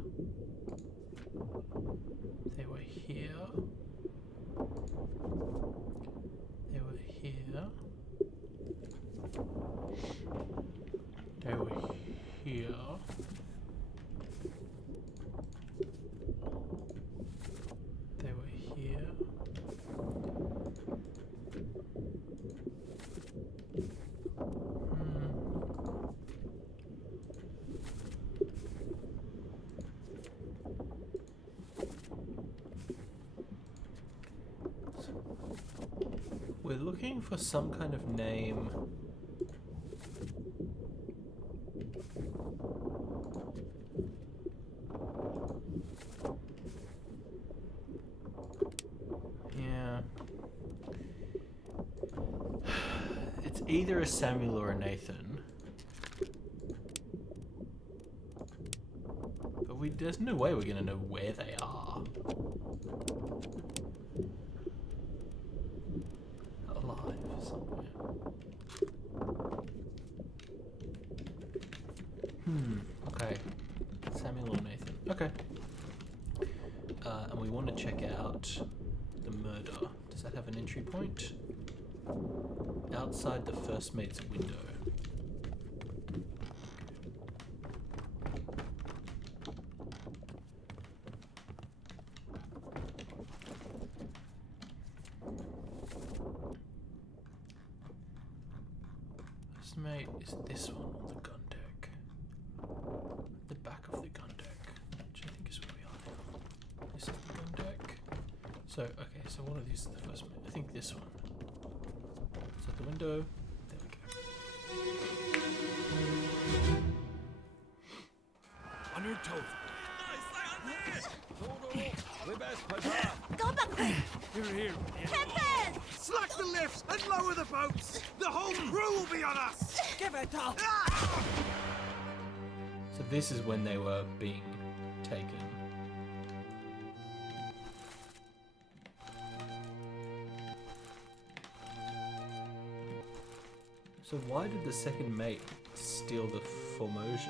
They were here. They were here. They were here. They were here. We're looking for some kind of name. Yeah. It's either a Samuel or a Nathan. But there's no way we're gonna know where they are. Alive somewhere. Okay. Samuel or Nathan. Okay. And we want to check out the murder. Does that have an entry point? Outside the first mate's window. first mate is this one on the gun deck. The back of the gun deck, which I think is where we are now. This is the gun deck. So, okay, so one of these is the first mate. I think this one. So the window. There we go. On your toes. Here. Captain! Slack the lifts and lower the boats! The whole crew will be on us! Give it up! So this is when they were being taken. So why did the second mate steal the Formosions?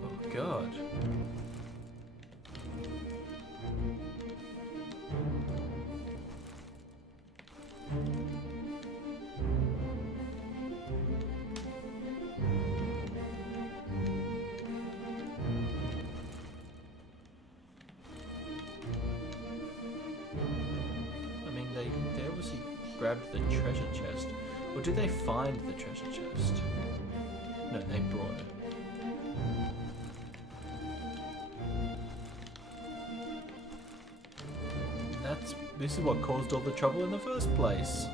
Oh God. I mean, they obviously grabbed the treasure chest. Or did they find the treasure chest? No, they brought it. This is what caused all the trouble in the first place.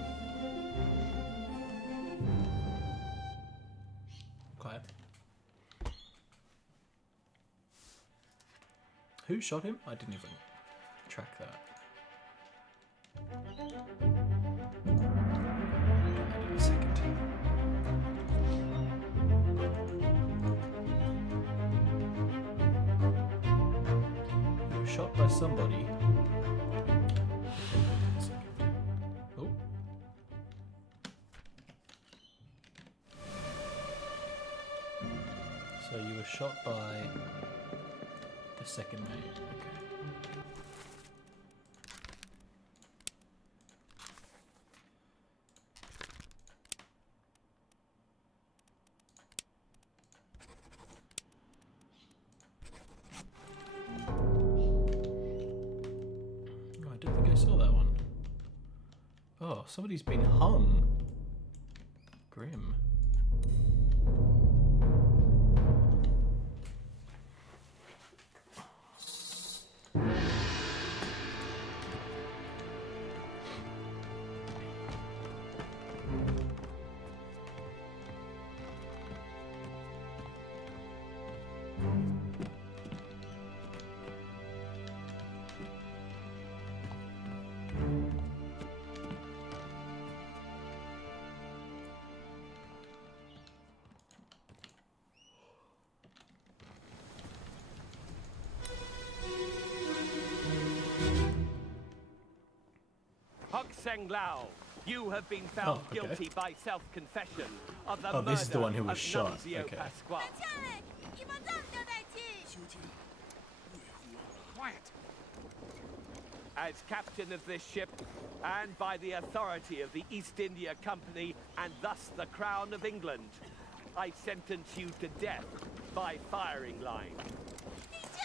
Quiet. Who shot him? I didn't even track that. In a second. He was shot by somebody. Oh. So you were shot by the second mate. Okay. Oh, I don't think I saw that one. Oh, somebody's been hung. Grim. Seng Lao, you have been found okay. guilty by self-confession of the Oh, murder this is the one who was of shot. Nunzio Okay. Pasquale. 这样嘞，一帮这样吊在一起。 Quiet. As captain of this ship, and by the authority of the East India Company, and thus the Crown of England, I sentence you to death by firing line. 急救，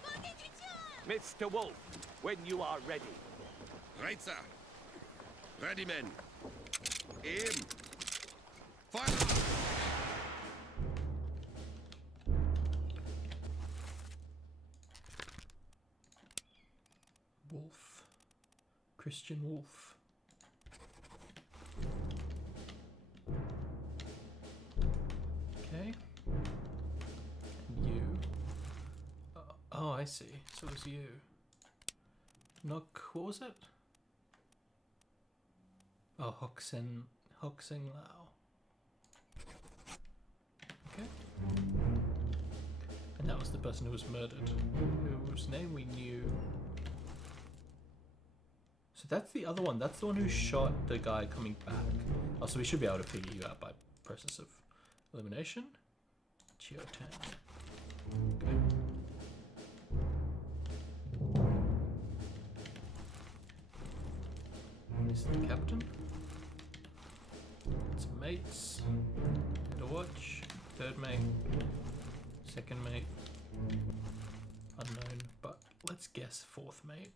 赶紧急救！ Mr. Wolf, when you are ready. Right, sir. Ready, men. Aim. Fire! Wolf. Christian Wolf. Okay. And you. Oh, I see. So it was you. Knock. What was it? Oh, Hoxen Lao. Okay. And that was the person who was murdered, whose name we knew. So that's the other one. That's the one who shot the guy coming back. Oh, so we should be able to figure you out by process of elimination. Chiotan. Okay. This is the captain. Some mates. To watch. Third mate. Second mate. Unknown, but let's guess fourth mate.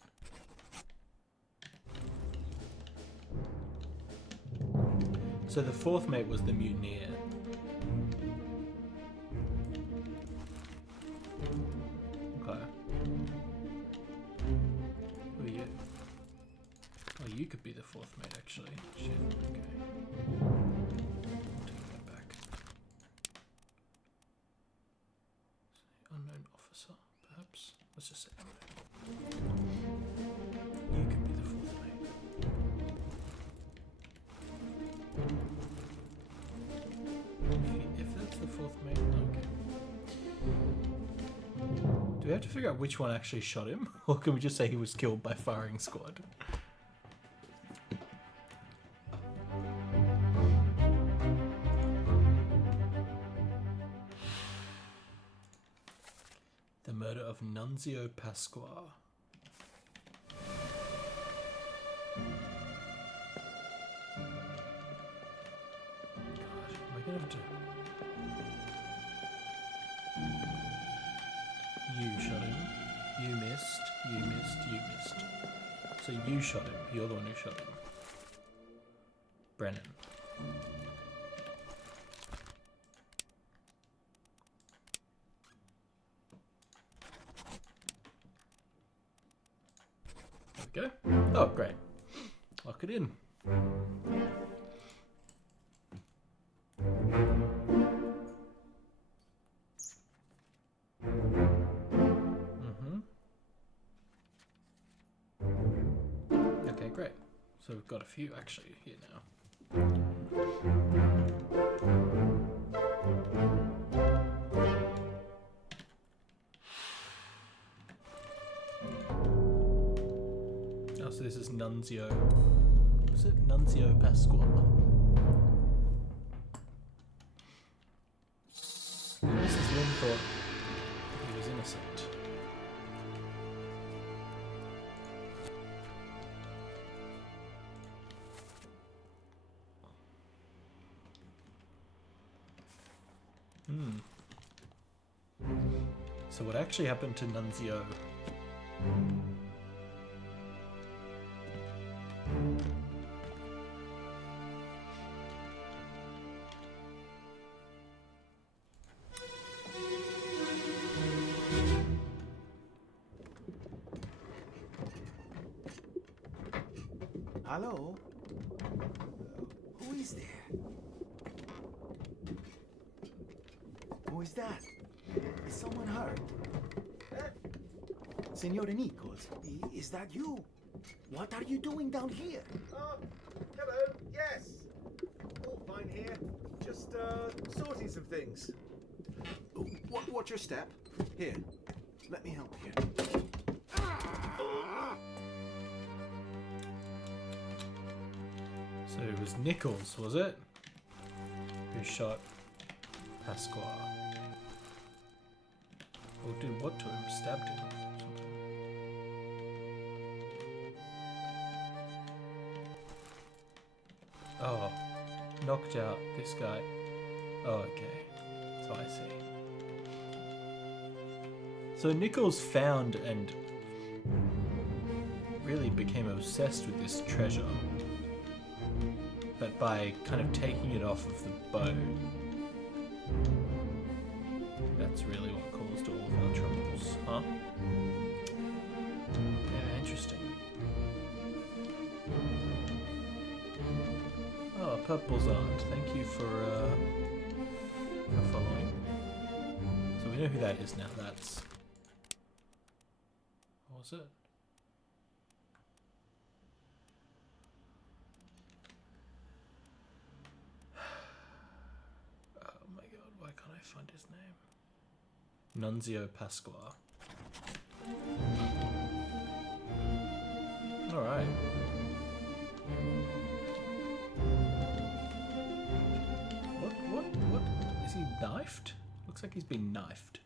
So the fourth mate was the mutineer. Okay. Who are you? Oh, you could be the fourth mate, actually. Shit, okay. Take that back. Unknown officer, perhaps? Let's just say unknown. You could be the fourth mate. If that's the fourth mate, okay. Do we have to figure out which one actually shot him? Or can we just say he was killed by firing squad? The murder of Nunzio Pasqua. You shot him. You missed. You missed. You missed. So you shot him. You're the one who shot him. Brennan. There we go. Oh, great. Lock it in. Okay, great. So we've got a few actually here now. Oh, so this is Nunzio. Was it Nunzio Pasqua? Mrs. Lynn thought he was innocent. So what actually happened to Nunzio? Hello? Who is there? Who is that? Is someone hurt? Signore Nichols, is that you? What are you doing down here? Oh, hello. Yes. All fine here. Just sorting some things. Watch your step. Here. Let me help you. So it was Nichols, was it? Who shot Pasqua? Or did what to him? Stabbed him or something. Oh, knocked out this guy. Oh, okay. So I see. So Nichols found and really became obsessed with this treasure. But by kind of taking it off of the boat, that's really what caused all of our troubles, huh? Yeah, interesting. Oh, Purple's aunt. Thank you for following. So we know who that is now. That's... What was it? Why can't I find his name? Nunzio Pasqua. Alright. What? Is he knifed? Looks like he's been knifed.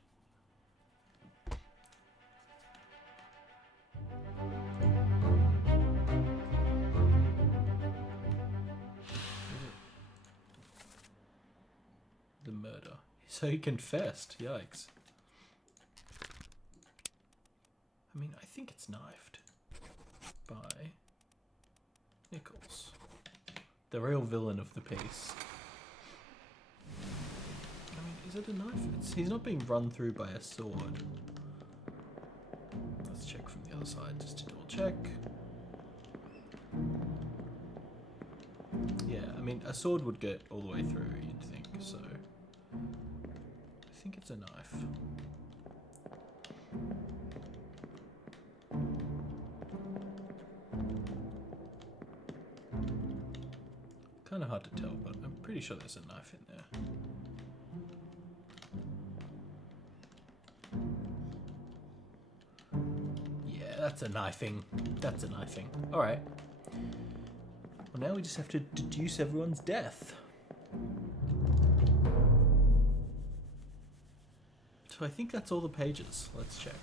So he confessed. Yikes. I mean, I think it's knifed by Nichols, the real villain of the piece. I mean, is it a knife? He's not being run through by a sword. Let's check from the other side just to double check. Yeah, I mean, a sword would get all the way through, you'd think, so I think it's a knife. Kind of hard to tell, but I'm pretty sure there's a knife in there. Yeah, that's a knifing. That's a knifing. Alright. Well, now we just have to deduce everyone's death. So I think that's all the pages. Let's check.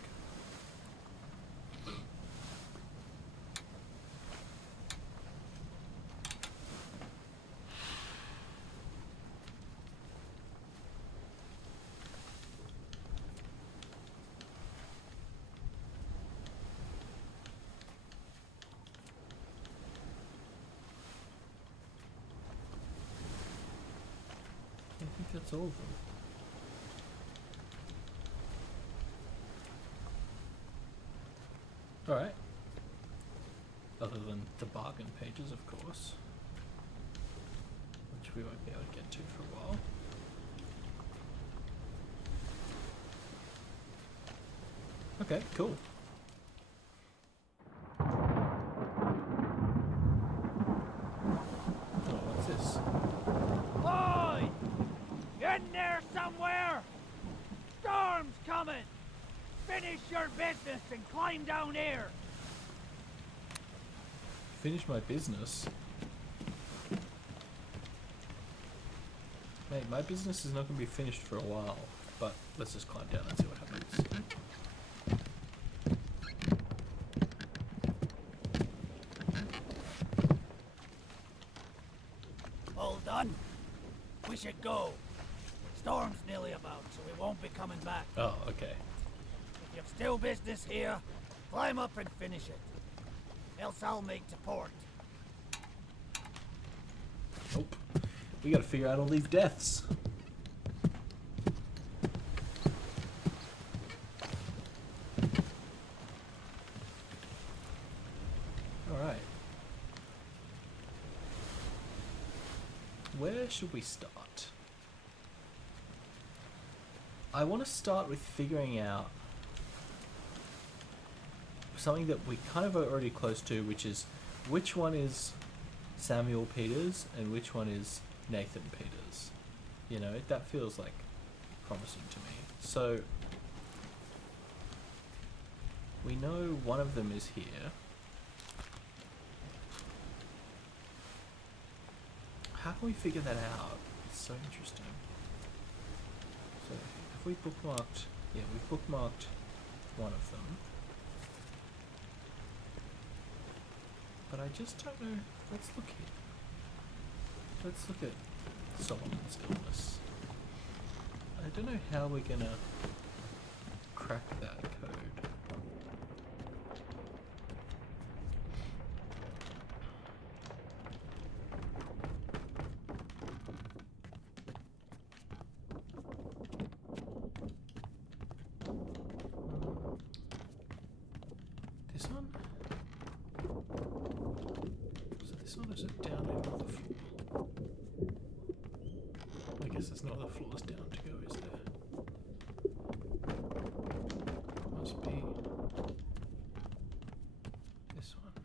I think that's all of them. Alright. Other than the bargain pages, of course. Which we won't be able to get to for a while. Okay, cool. Oh, what's this? Boy! In there somewhere! Storm's coming! Finish your business and climb down here! Finish my business? Mate, my business is not going to be finished for a while, but let's just climb down and see what happens. All done? We should go. Storm's nearly about, so we won't be coming back. Oh, okay. If you've still business here, climb up and finish it. Else I'll make to port. Nope. We gotta figure out all these deaths. Alright. Where should we start? I want to start with figuring out something that we kind of are already close to, which is which one is Samuel Peters and which one is Nathan Peters. You know, that feels like promising to me. So we know one of them is here. How can we figure that out? It's so interesting. So if we bookmarked, yeah, we've bookmarked one of them. But I just don't know. Let's look here. Let's look at Solomon's illness. I don't know how we're gonna crack that code. This one? So this one is down another floor. I guess there's no other floors down to go, is there? Must be this one.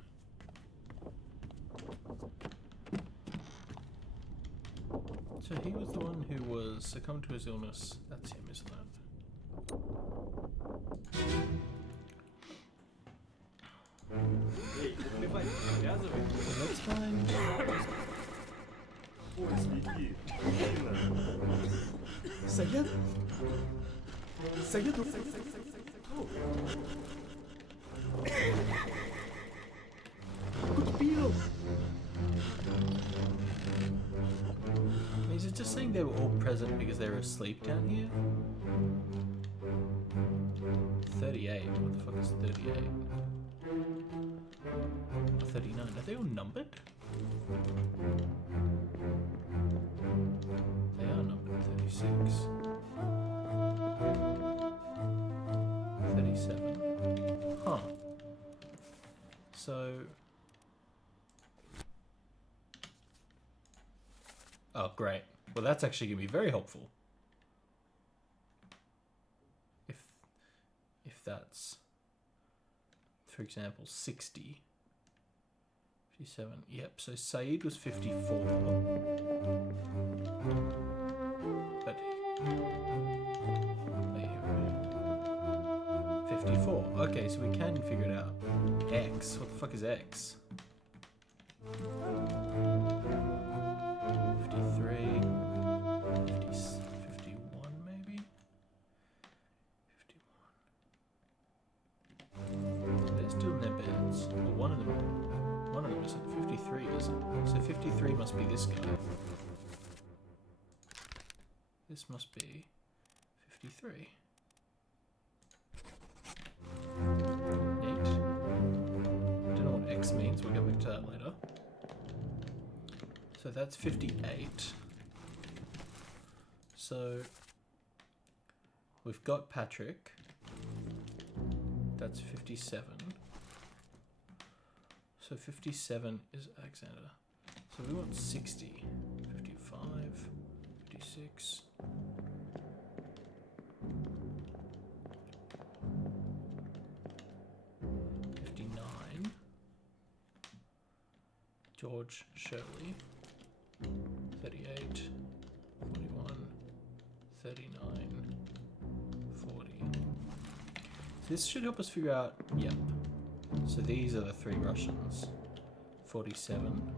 So he was the one who was succumbed to his illness. That's him, isn't it? Let's find. Sayed? Sayed? Oh. Good deal. Is it just saying they were all present because they were asleep down here? 38. What the fuck is 38? 39. Are they all numbered? They are numbered. 36. 37. Huh. So... Oh, great. Well, that's actually going to be very helpful. If that's, for example, 60. 57. Yep, so Saeed was 54. But... Wait, 54. Okay, so we can figure it out. X. What the fuck is X? 53. 51 maybe? 51. They're still in their beds. Well, one of them isn't. 53 isn't. So 53 must be this guy. This must be 53. Neat. Don't know what X means. We'll get back to that later. So that's 58. So we've got Patrick. That's 57. So 57 is Alexander. So we want 60. 55, 56. George Shirley. 38, 41, 39, 40. This should help us figure out, yep. So these are the three Russians. 47,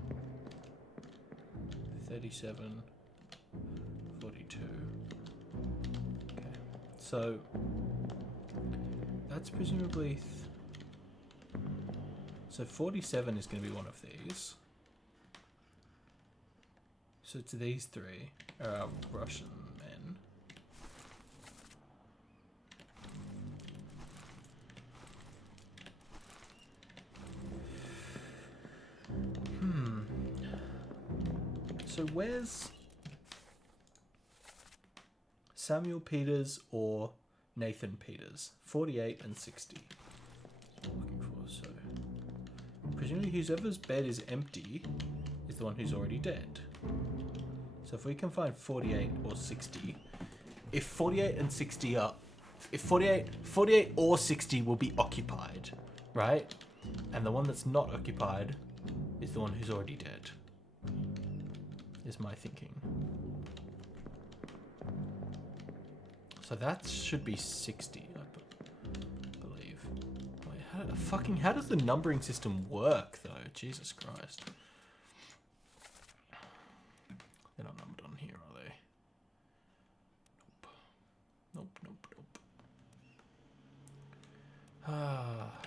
37, 42. Okay, so that's presumably... So 47 is going to be one of these. So to these three are our Russian men. So where's Samuel Peters or Nathan Peters? 48 and 60. That's what I'm looking for. So presumably whoever's bed is empty is the one who's already dead. So if we can find 48 or 60, if 48 and 60 are, if 48 or 60 will be occupied, right? And the one that's not occupied is the one who's already dead, is my thinking. So that should be 60, I believe. Wait, how does the numbering system work though? Jesus Christ. They're not numbered on here, are they? Nope.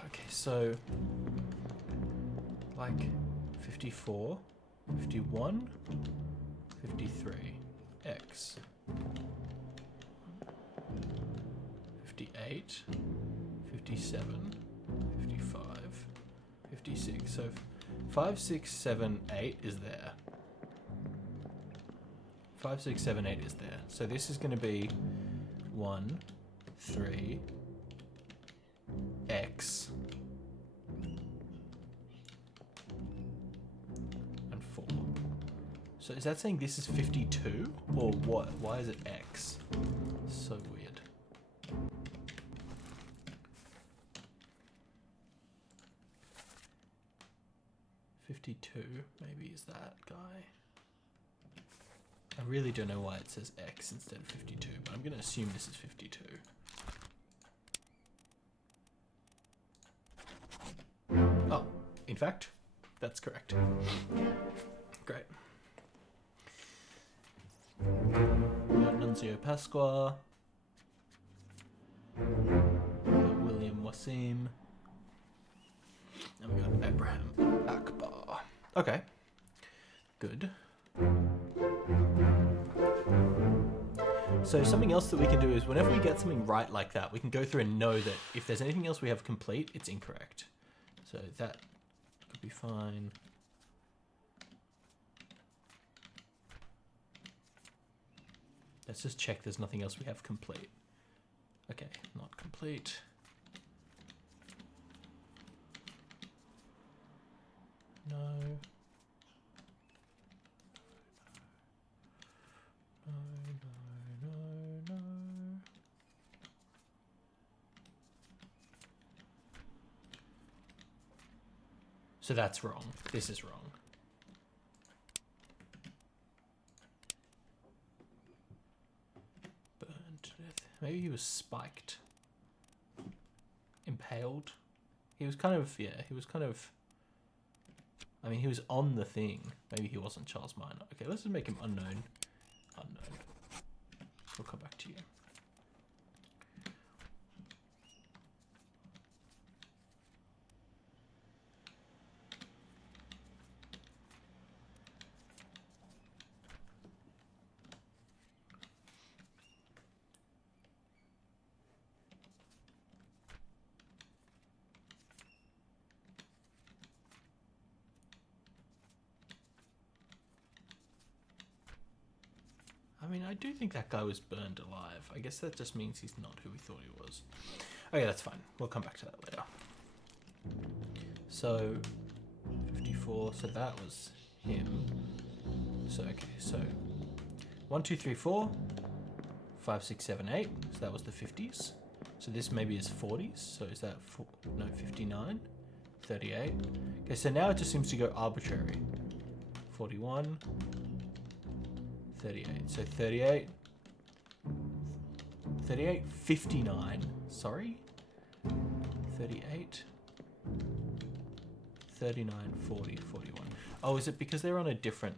Okay, so like 54, 51, 53, X. 58, 57, 55, 56. So 5, 6, 7, 8 is there. 5, 6, 7, 8 is there. So this is going to be 1, 3, X, and 4. So is that saying this is 52? Or what? Why is it X? So weird. $52 maybe is that guy. I really don't know why it says X instead of 52, but I'm going to assume this is 52. Oh, in fact, that's correct. Great. We got Nunzio Pasqua. We got William Wasim. And we got Abraham Akbar. Okay. Good. So something else that we can do is whenever we get something right like that, we can go through and know that if there's anything else we have complete, it's incorrect. So that could be fine. Let's just check there's nothing else we have complete. Okay, not complete. No. No. So that's wrong. This is wrong. Burned to death. Maybe he was spiked. Impaled. He was kind of, yeah, he was kind of... I mean, he was on the thing. Maybe he wasn't Charles Minor. Okay, let's just make him unknown. Unknown. We'll come back to you. I mean, I do think that guy was burned alive. I guess that just means he's not who we thought he was. Okay, that's fine. We'll come back to that later. So, 54. So that was him. So, okay. So, 1, 2, 3, 4. 5, 6, 7, 8. So that was the 50s. So this maybe is 40s. So is that... no, 59. 38. Okay, so now it just seems to go arbitrary. 41. 38. So 38. 38, 59. Sorry. 38. 39, 40, 41. Oh, is it because they're on a different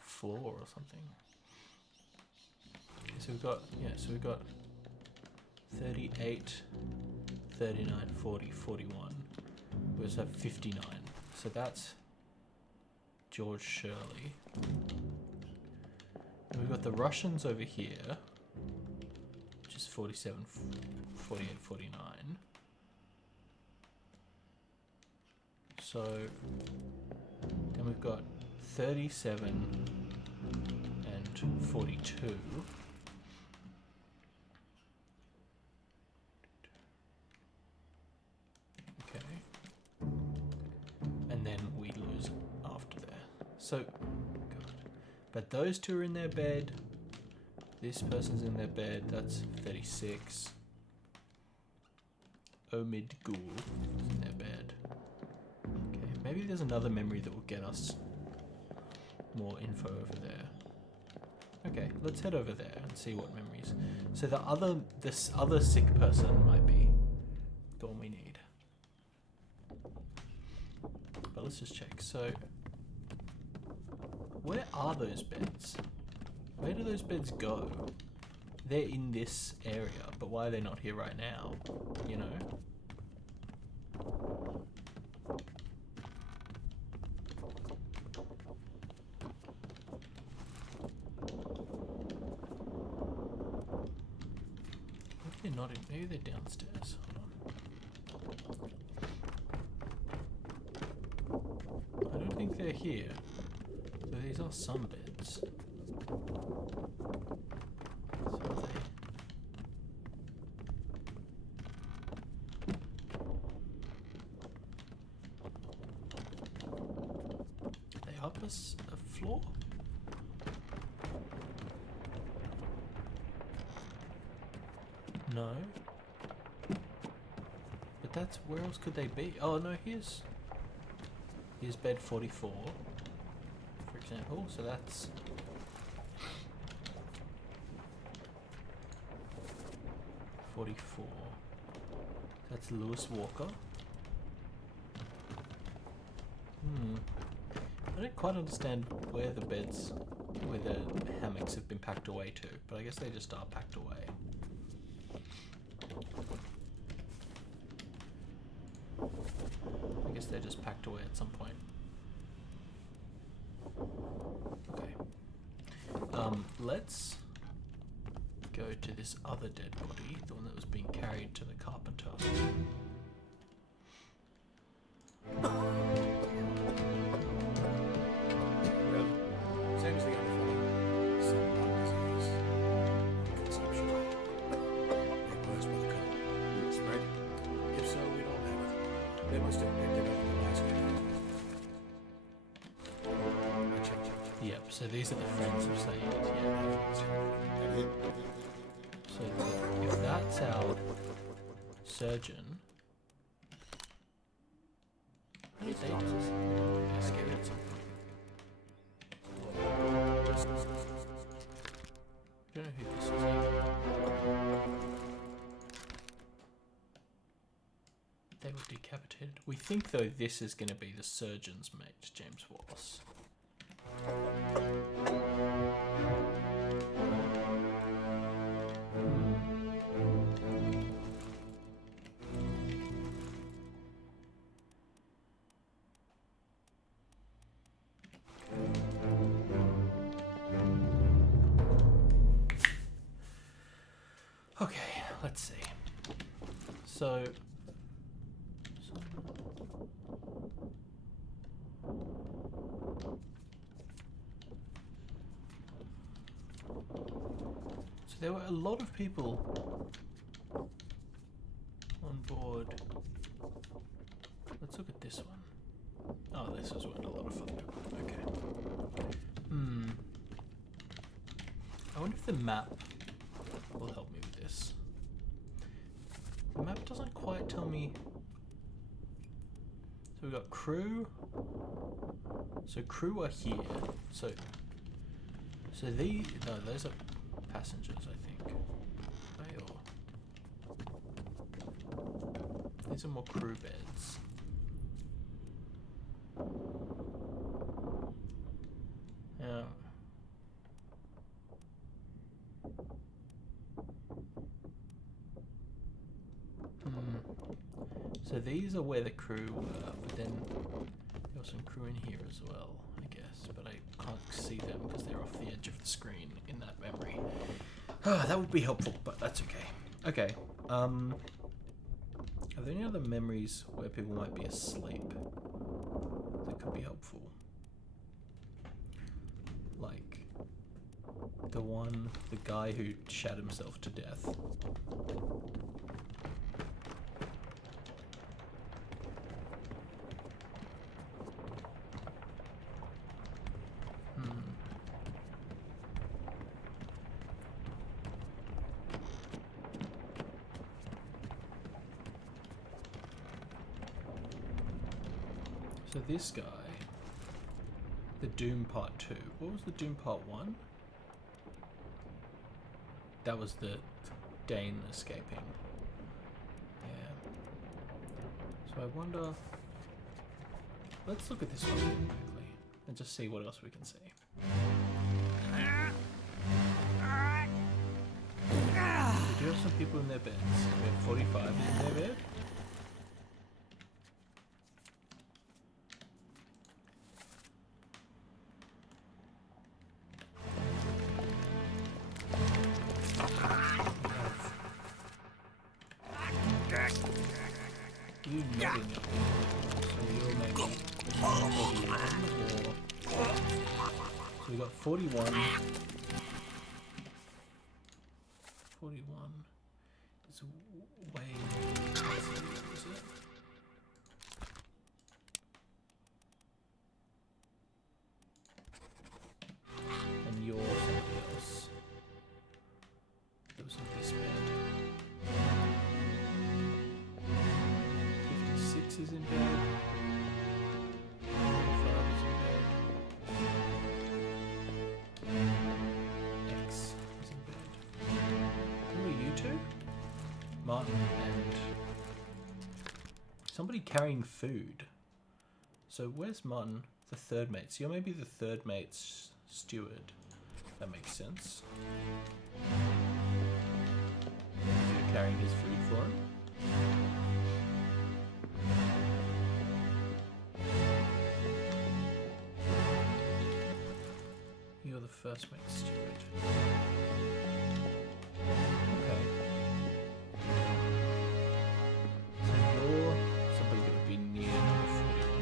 floor or something? Okay, so we've got, yeah, so we've got 38, 39, 40, 41. We also have 59. So that's George Shirley. And we've got the Russians over here, which is 47, 48, 49. So then we've got 37 and 42. Okay. And then we lose after there. So, God. But those two are in their bed. This person's in their bed. That's 36. Omid Ghoul is in their bed. Okay, maybe there's another memory that will get us more info over there. Okay, let's head over there and see what memories. So this other sick person might be the one we need. But let's just check. So, where are those beds? Where do those beds go? They're in this area, but why are they not here right now? You know? Maybe they're not in, maybe they're downstairs. Hold on. I don't think they're here. So these are some beds. Up a floor? No. But that's, where else could they be? Oh no, here's bed 44, for example, so that's 44. That's Lewis Walker. I don't quite understand where the beds, where the hammocks have been packed away to, but I guess they just are packed away. I guess they're just packed away at some point. Okay. Let's go to this other dead body, the one that was being carried to the carpenter. Well, same as the other fellow. Some lung disease. Consumption. Made worse by the cold. Spread? If so, we don't have it. They must have picked it up in Alaska. Check. Yep, so these are the friends of Saeed, yeah. And hit. So if that's our surgeon... What is they doing? They're scared at something. I don't know who this is either. They were decapitated. We think though this is going to be the surgeon's mate, James Wallace. Okay, let's see. So there were a lot of people on board. Let's look at this one. Oh, this was one a lot of fun. Okay. I wonder if the map will help me with this. The map doesn't quite tell me. So we've got crew. So crew are here. So those are passengers, I think. These are more crew beds. Yeah. So these are where the crew were, but then there was some crew in here as well, I guess, but I can't see them because they're off the edge of the screen in that memory. That would be helpful, but that's okay. Okay, are there any other memories where people might be asleep that could be helpful? Like the guy who shot himself to death. So this guy, the Doom Part 2. What was the Doom Part 1? That was the Dane escaping. Yeah. So I wonder... Let's look at this one quickly and just see what else we can see. We do have some people in their beds. We have 45 in their bed. You nodding at me. So you're maybe 41 or... So we got 41. 41 is way more, is it? And you're somebody else. There was in this bed. 56 is in bed. 45 is in bed. X is in bed. Who are you two? Martin and somebody carrying food. So where's Martin, the third mate? So you're maybe the third mate's steward. That makes sense. You're carrying his food for him. You're the first mate steward. Okay. So you're somebody that would be near number 41.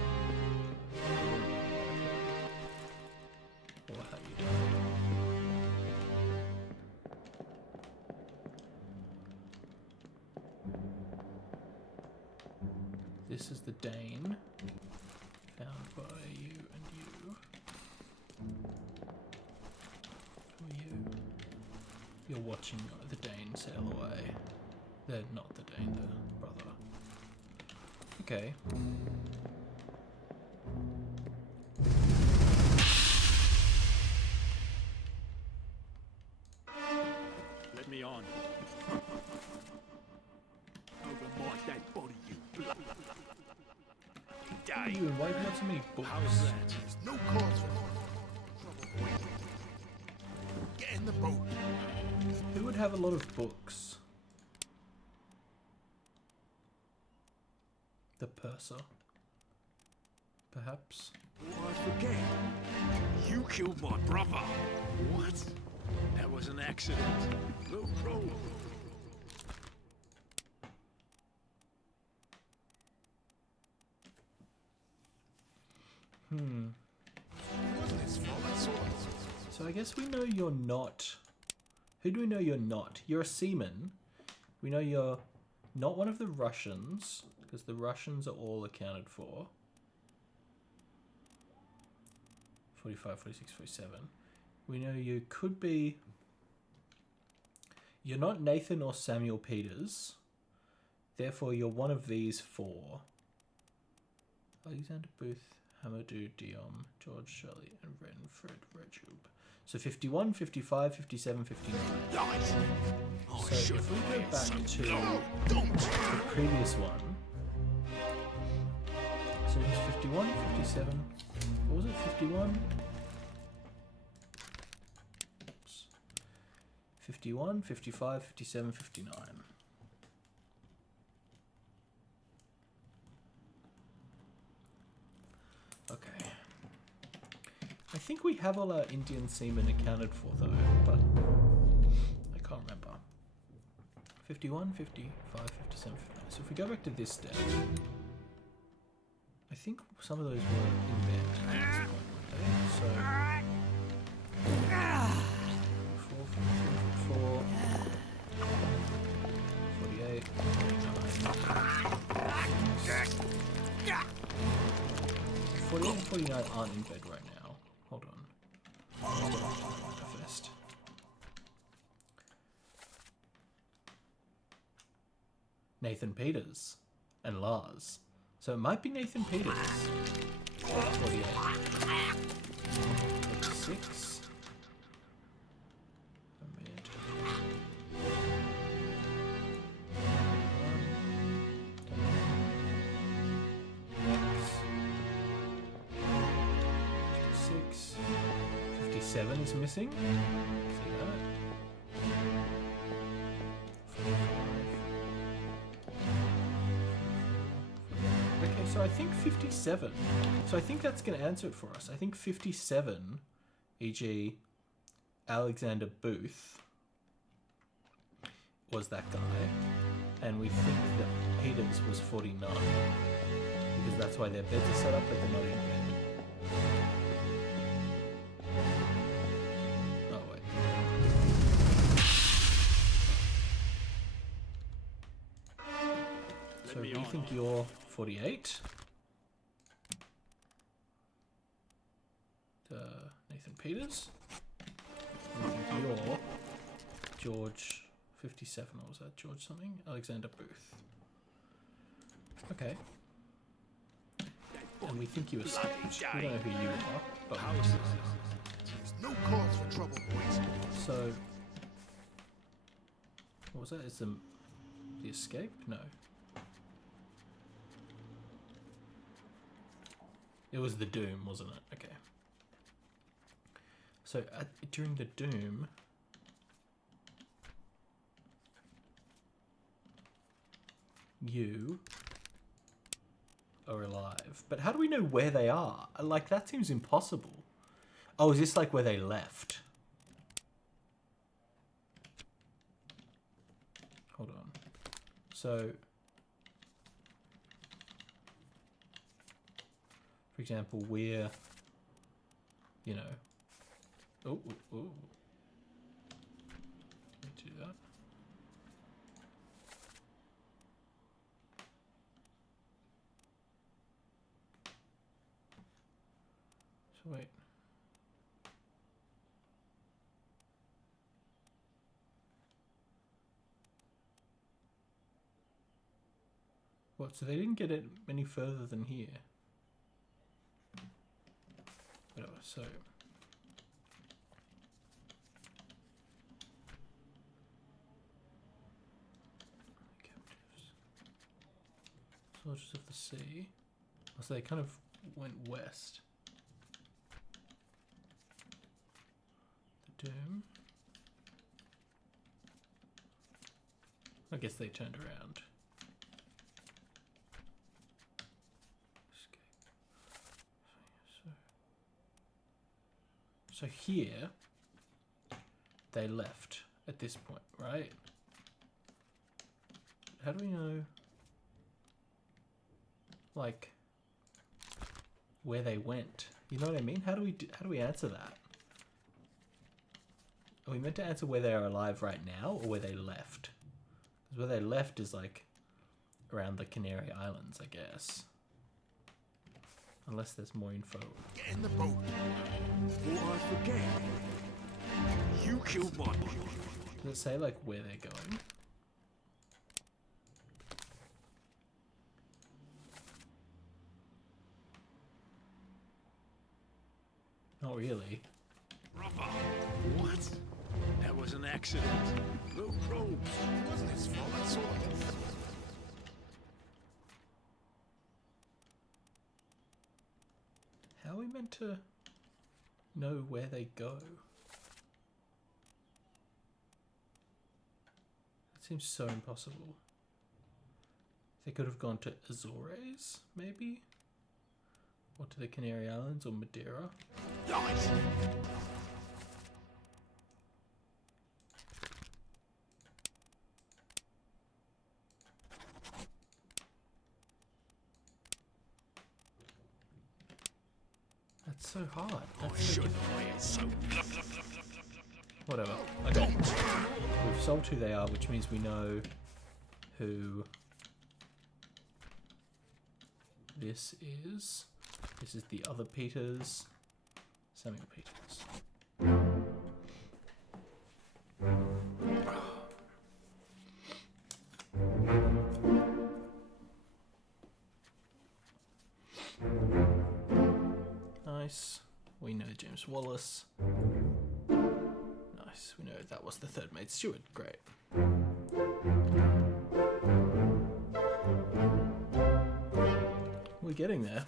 Or how you doing? This is the Dane, found by you and you. Who are you? You're watching the Dane sail away. They're not the Dane, the brother. Okay. Let me on. Over my dead body, you blood. Who are you and why do you have so many books? How's that? There's no cause for trouble, boys. Get in the boat. Who would have a lot of books? The purser. Perhaps. Oh, I forget. You killed my brother. What? That was an accident. The road. So I guess we know you're not. Who do we know you're not? You're a seaman. We know you're not one of the Russians, because the Russians are all accounted for. 45, 46, 47. We know you could be... You're not Nathan or Samuel Peters. Therefore, you're one of these four. Alexander Booth, Hamadou Diom, George Shirley, and Renfred Regub. So 51, 55, 57, 59. So if we go back to the previous one. So it's 51, 57. What was it? 51? 51, 55, 57, 59. Okay. I think we have all our Indian seamen accounted for though, but I can't remember. 51, 55, 57, 59. So if we go back to this stat, I think some of those were in bed at this point, weren't they? So 44, 48, 48 and 49 aren't in bed right now. Hold on. First. Nathan Peters and Lars. So it might be Nathan Peters. 48. 46. Mid. 56. 57 is missing. See that? 45. Okay, so I think 57. So I think that's going to answer it for us. I think 57, e.g. Alexander Booth, was that guy. And we think that Peters was 49. Because that's why their beds are set up, but they're not in bed. Oh, wait. So we think you're 48. Nathan Peters. We think you're George 57. Or was that George something? Alexander Booth. Okay. And we think you escaped. We don't know who you are, but There's no cause for trouble, boys. so what was that? Is the escape? No. It was the Doom, wasn't it? Okay. So during the Doom, you are alive. But how do we know where they are? Like, that seems impossible. Oh, is this like where they left? Hold on. So, for example, we're, you know, oh, let me do that. So wait. What, so they didn't get it any further than here? Whatever, so... Captives. Soldiers of the Sea. Oh, so they kind of went west. The Doom. I guess they turned around. So here, they left at this point, right? How do we know, like, where they went? You know what I mean? How do we answer that? Are we meant to answer where they are alive right now, or where they left? Because where they left is like around the Canary Islands, I guess. Unless there's more info. Get in the boat. Before I forget. You killed my brother. Does it say like where they're going? Not really. Brother. What? That was an accident. The robes. It wasn't his fault. That's all. How are we meant to know where they go? That seems so impossible. They could have gone to Azores, maybe? Or to the Canary Islands or Madeira? Nice. That's so hard. That's so difficult. So. Whatever. Okay. We've solved who they are, which means we know who this is. This is the other Peters. Samuel Peters. Nice. We know James Wallace. Nice. We know that was the third mate steward. Great. We're getting there.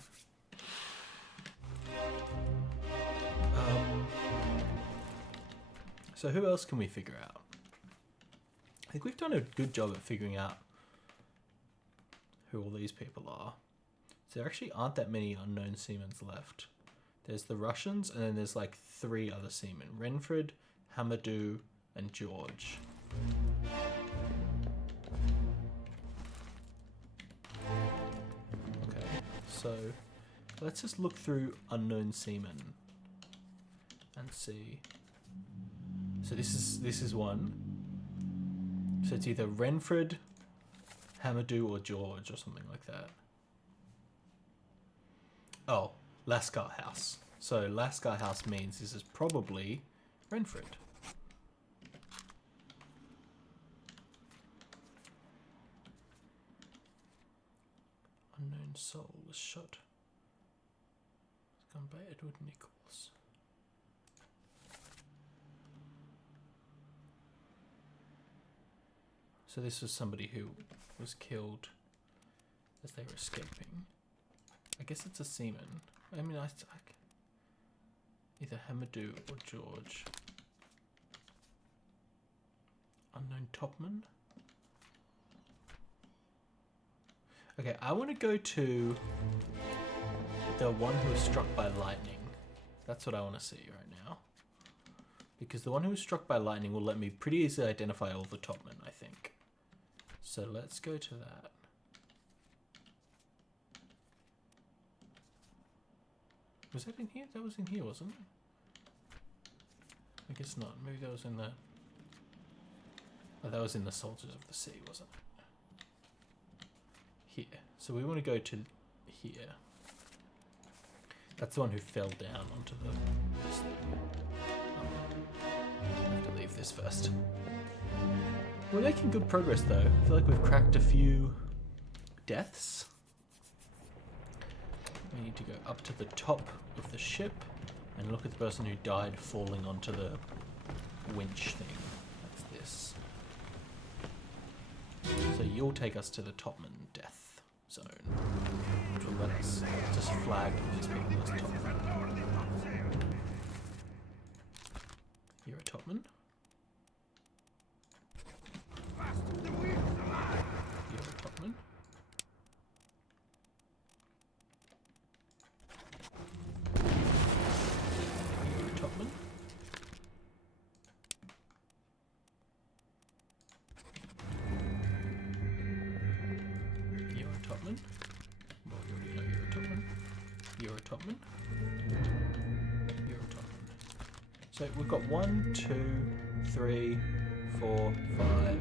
So who else can we figure out? I think we've done a good job at figuring out who all these people are. So there actually aren't that many unknown seamen left. There's the Russians, and then there's like 3 other seamen. Renfred, Hamadou, and George. Okay, so let's just look through unknown seamen and see. So this is one. So it's either Renfred, Hamadou, or George, or something like that. Oh, Lascar House. So Lascar House means this is probably Renfred. Unknown soul was shot. It's gone by Edward Nichols. So this was somebody who was killed as they were escaping. I guess it's a seaman. I mean, either Hamadou or George. Unknown topman. Okay, I want to go to the one who was struck by lightning. That's what I want to see right now. Because the one who was struck by lightning will let me pretty easily identify all the topmen, I think. So let's go to that. Was that in here? That was in here, wasn't it? I guess not. Maybe that was in the... Oh, that was in the Soldiers of the Sea, wasn't it? Here. So we want to go to here. That's the one who fell down onto the... I have to leave this first. We're making good progress though. I feel like we've cracked a few deaths. We need to go up to the top of the ship and look at the person who died falling onto the winch thing. That's this. So you'll take us to the Topman death zone, which will let us just flag these people as Topman. You're a Topman. You're a Topman. You're a Topman. You're a Topman. Well, you already know you're a Topman. You're a Topman. You're a Topman. So we've got 1, 2, 3, 4, 5.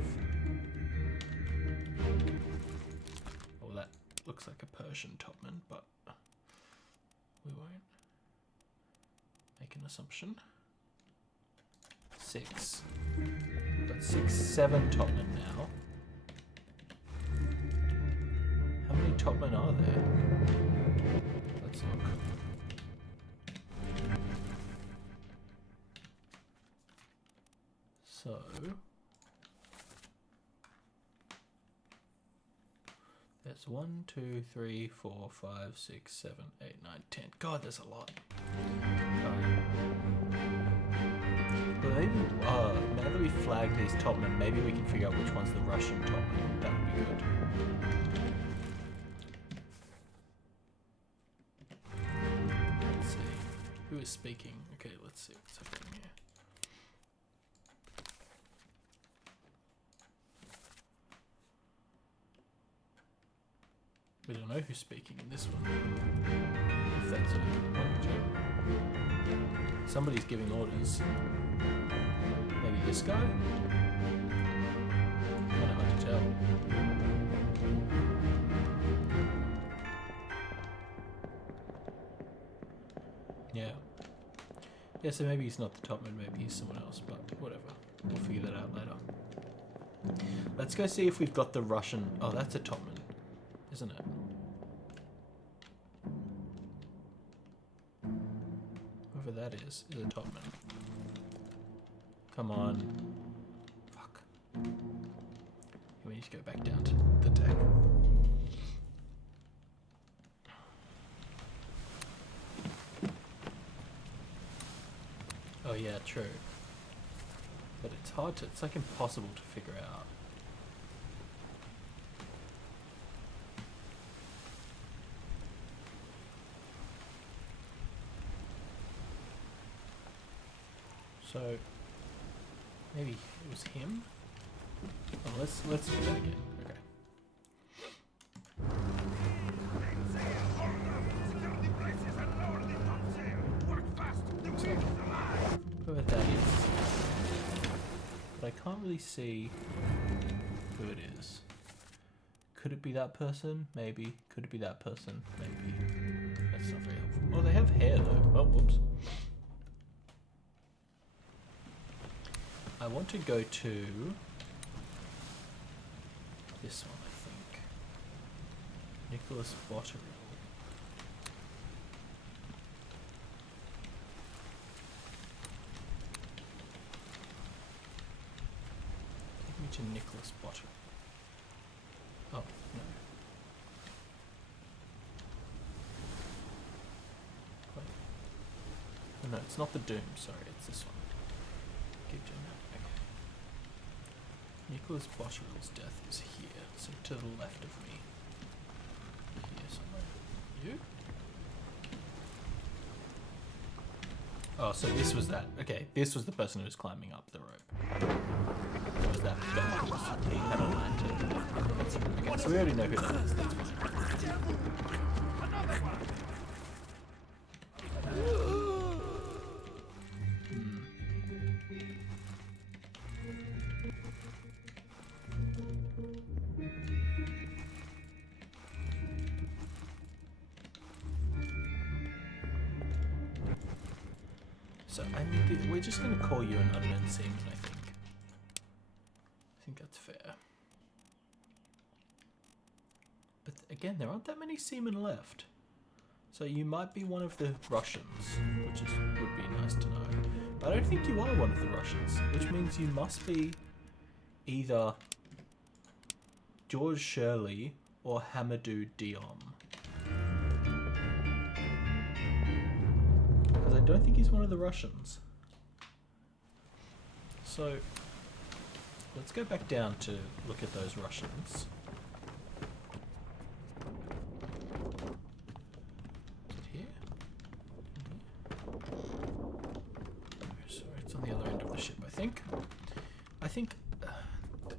Oh, that looks like a Persian Topman, but we won't make an assumption. 6. We've got 6, 7 Topmen now. How many Topmen are there? Let's look. So that's 1, 2, 3, 4, 5, 6, 7, 8, 9, 10. God, there's a lot. Well, maybe, now that we flagged these Topmen, maybe we can figure out which one's the Russian Topman. That would be good. Let's see. Who is speaking? Okay, let's see what's happening here. We don't know who's speaking in this one. If that's a somebody's giving orders. Maybe this guy? Kind of hard to tell. Yeah. Yeah, so maybe he's not the Topman, maybe he's someone else, but whatever. We'll figure that out later. Let's go see if we've got the Russian... Oh, that's a Topman, isn't it? Whoever that is a Topman. Come on. Fuck. We need to go back down to the deck. Oh yeah, true. But it's hard to... It's like impossible to figure out. So maybe it was him. Oh, let's do that again. Okay. Whoever that is, but I can't really see who it is. Could it be that person? Maybe. Could it be that person? Maybe. That's not very helpful. Oh, they have hair though. Oh, whoops. I want to go to this one, I think. Nicholas Botterill. Take me to Nicholas Botterill. Oh, no. Wait. Oh, no, it's not the Doom, sorry, it's this one. Keep doing that. Nicholas Botterill's death is here, so to the left of me. Here somewhere. You? Oh, so this was that. Okay, this was the person who was climbing up the rope. It was that guy who had a lantern. Okay, so we already know who that is. That's fine. So I mean, we're just going to call you an unknown seaman, I think. I think that's fair. But again, there aren't that many seamen left. So you might be one of the Russians, which would be nice to know. But I don't think you are one of the Russians, which means you must be either George Shirley or Hamadou Diom. Because I don't think he's one of the Russians. So let's go back down to look at those Russians. Is it here? Oh, sorry, it's on the other end of the ship, I think.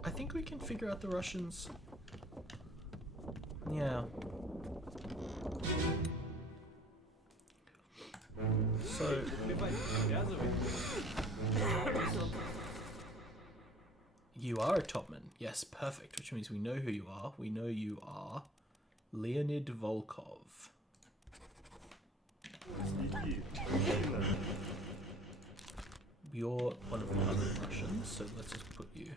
I think we can figure out the Russians. Yeah. So you are a topman. Yes, perfect. Which means we know who you are. We know you are Leonid Volkov. You're one of the other Russians, so let's just put you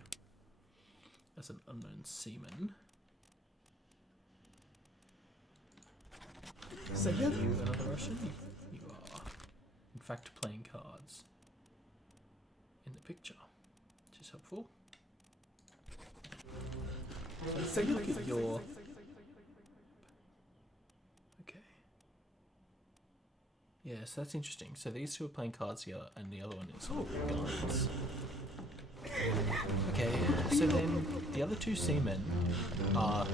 as an unknown seaman. So you another Russian? You are, in fact, playing cards in the picture, which is helpful. So let's take a look at your... Okay. Yeah, so that's interesting. So these two are playing cards here, and the other one is guns. Okay, so then the other two seamen are...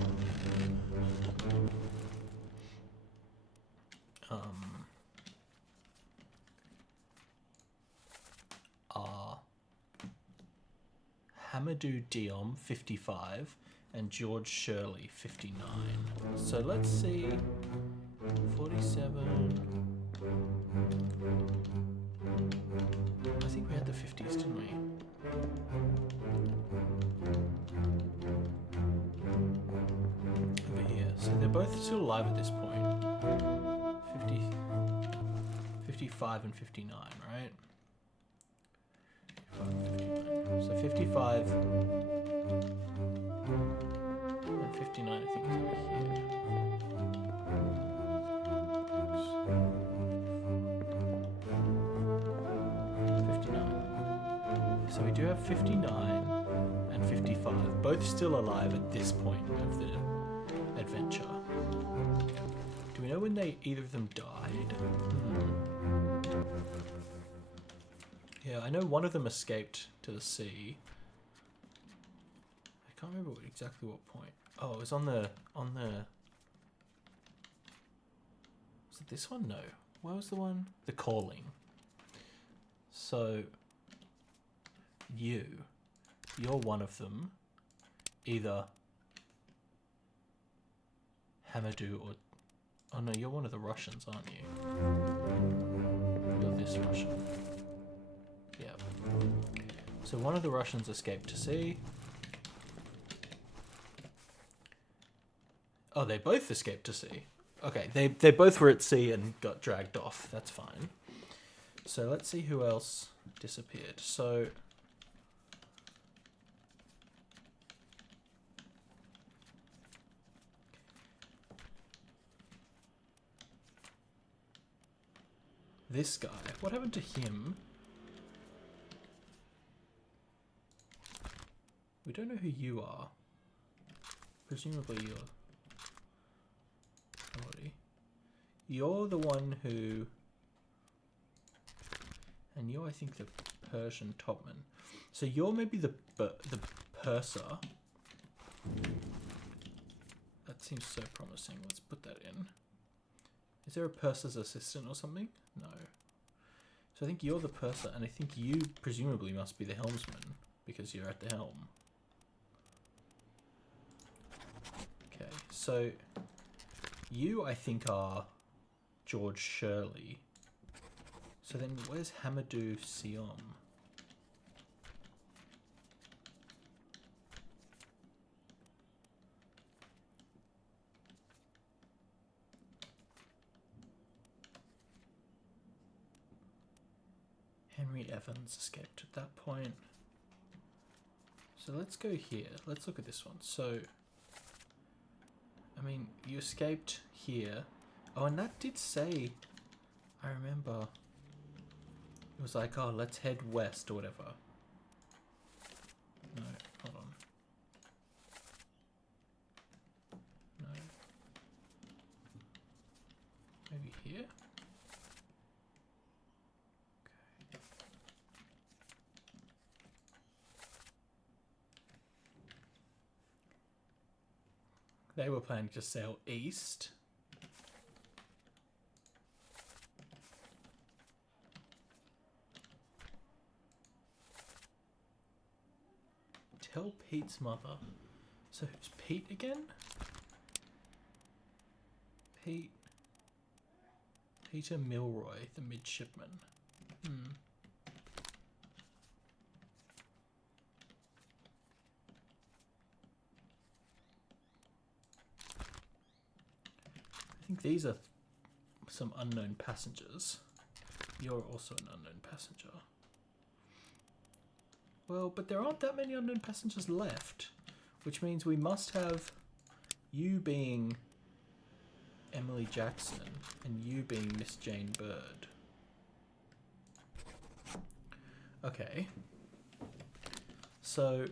Hamadou Diom, 55, and George Shirley, 59. So let's see. 47. I think we had the 50s, didn't we? Over here. So they're both still alive at this point. 55 and 59, right? 55 and 59. So 55 and 59, I think, is over here. So we do have 59 and 55, both still alive at this point of the adventure. Do we know when either of them died? Yeah, I know one of them escaped to the sea. I can't remember exactly what point. Oh, it was on the... Was it this one? No. Where was the one? The Calling. So... You're one of them. Either Hamadou or... Oh no, you're one of the Russians, aren't you? You're this Russian. Yeah. So one of the Russians escaped to sea. Oh, they both escaped to sea. Okay, they both were at sea and got dragged off. That's fine. So let's see who else disappeared. So... This guy, what happened to him? We don't know who you are. Presumably you're... somebody. You're the one who... And you're, I think, the Persian topman. So you're maybe the purser. That seems so promising. Let's put that in. Is there a purser's assistant or something? No. So I think you're the purser, and I think you presumably must be the helmsman because you're at the helm. Okay, so you, I think, are George Shirley. So then where's Hamadou Siom? Henry Evans escaped at that point. So let's go here. Let's look at this one. So, I mean, you escaped here. Oh, and that did say, I remember, it was like, oh, let's head west or whatever. No, hold on. No. Maybe here? They were planning to sail east. Tell Pete's mother. So who's Pete again? Peter Milroy, the midshipman. I think these are some unknown passengers. You're also an unknown passenger. Well, but there aren't that many unknown passengers left, which means we must have you being Emily Jackson and you being Miss Jane Bird. Okay. So,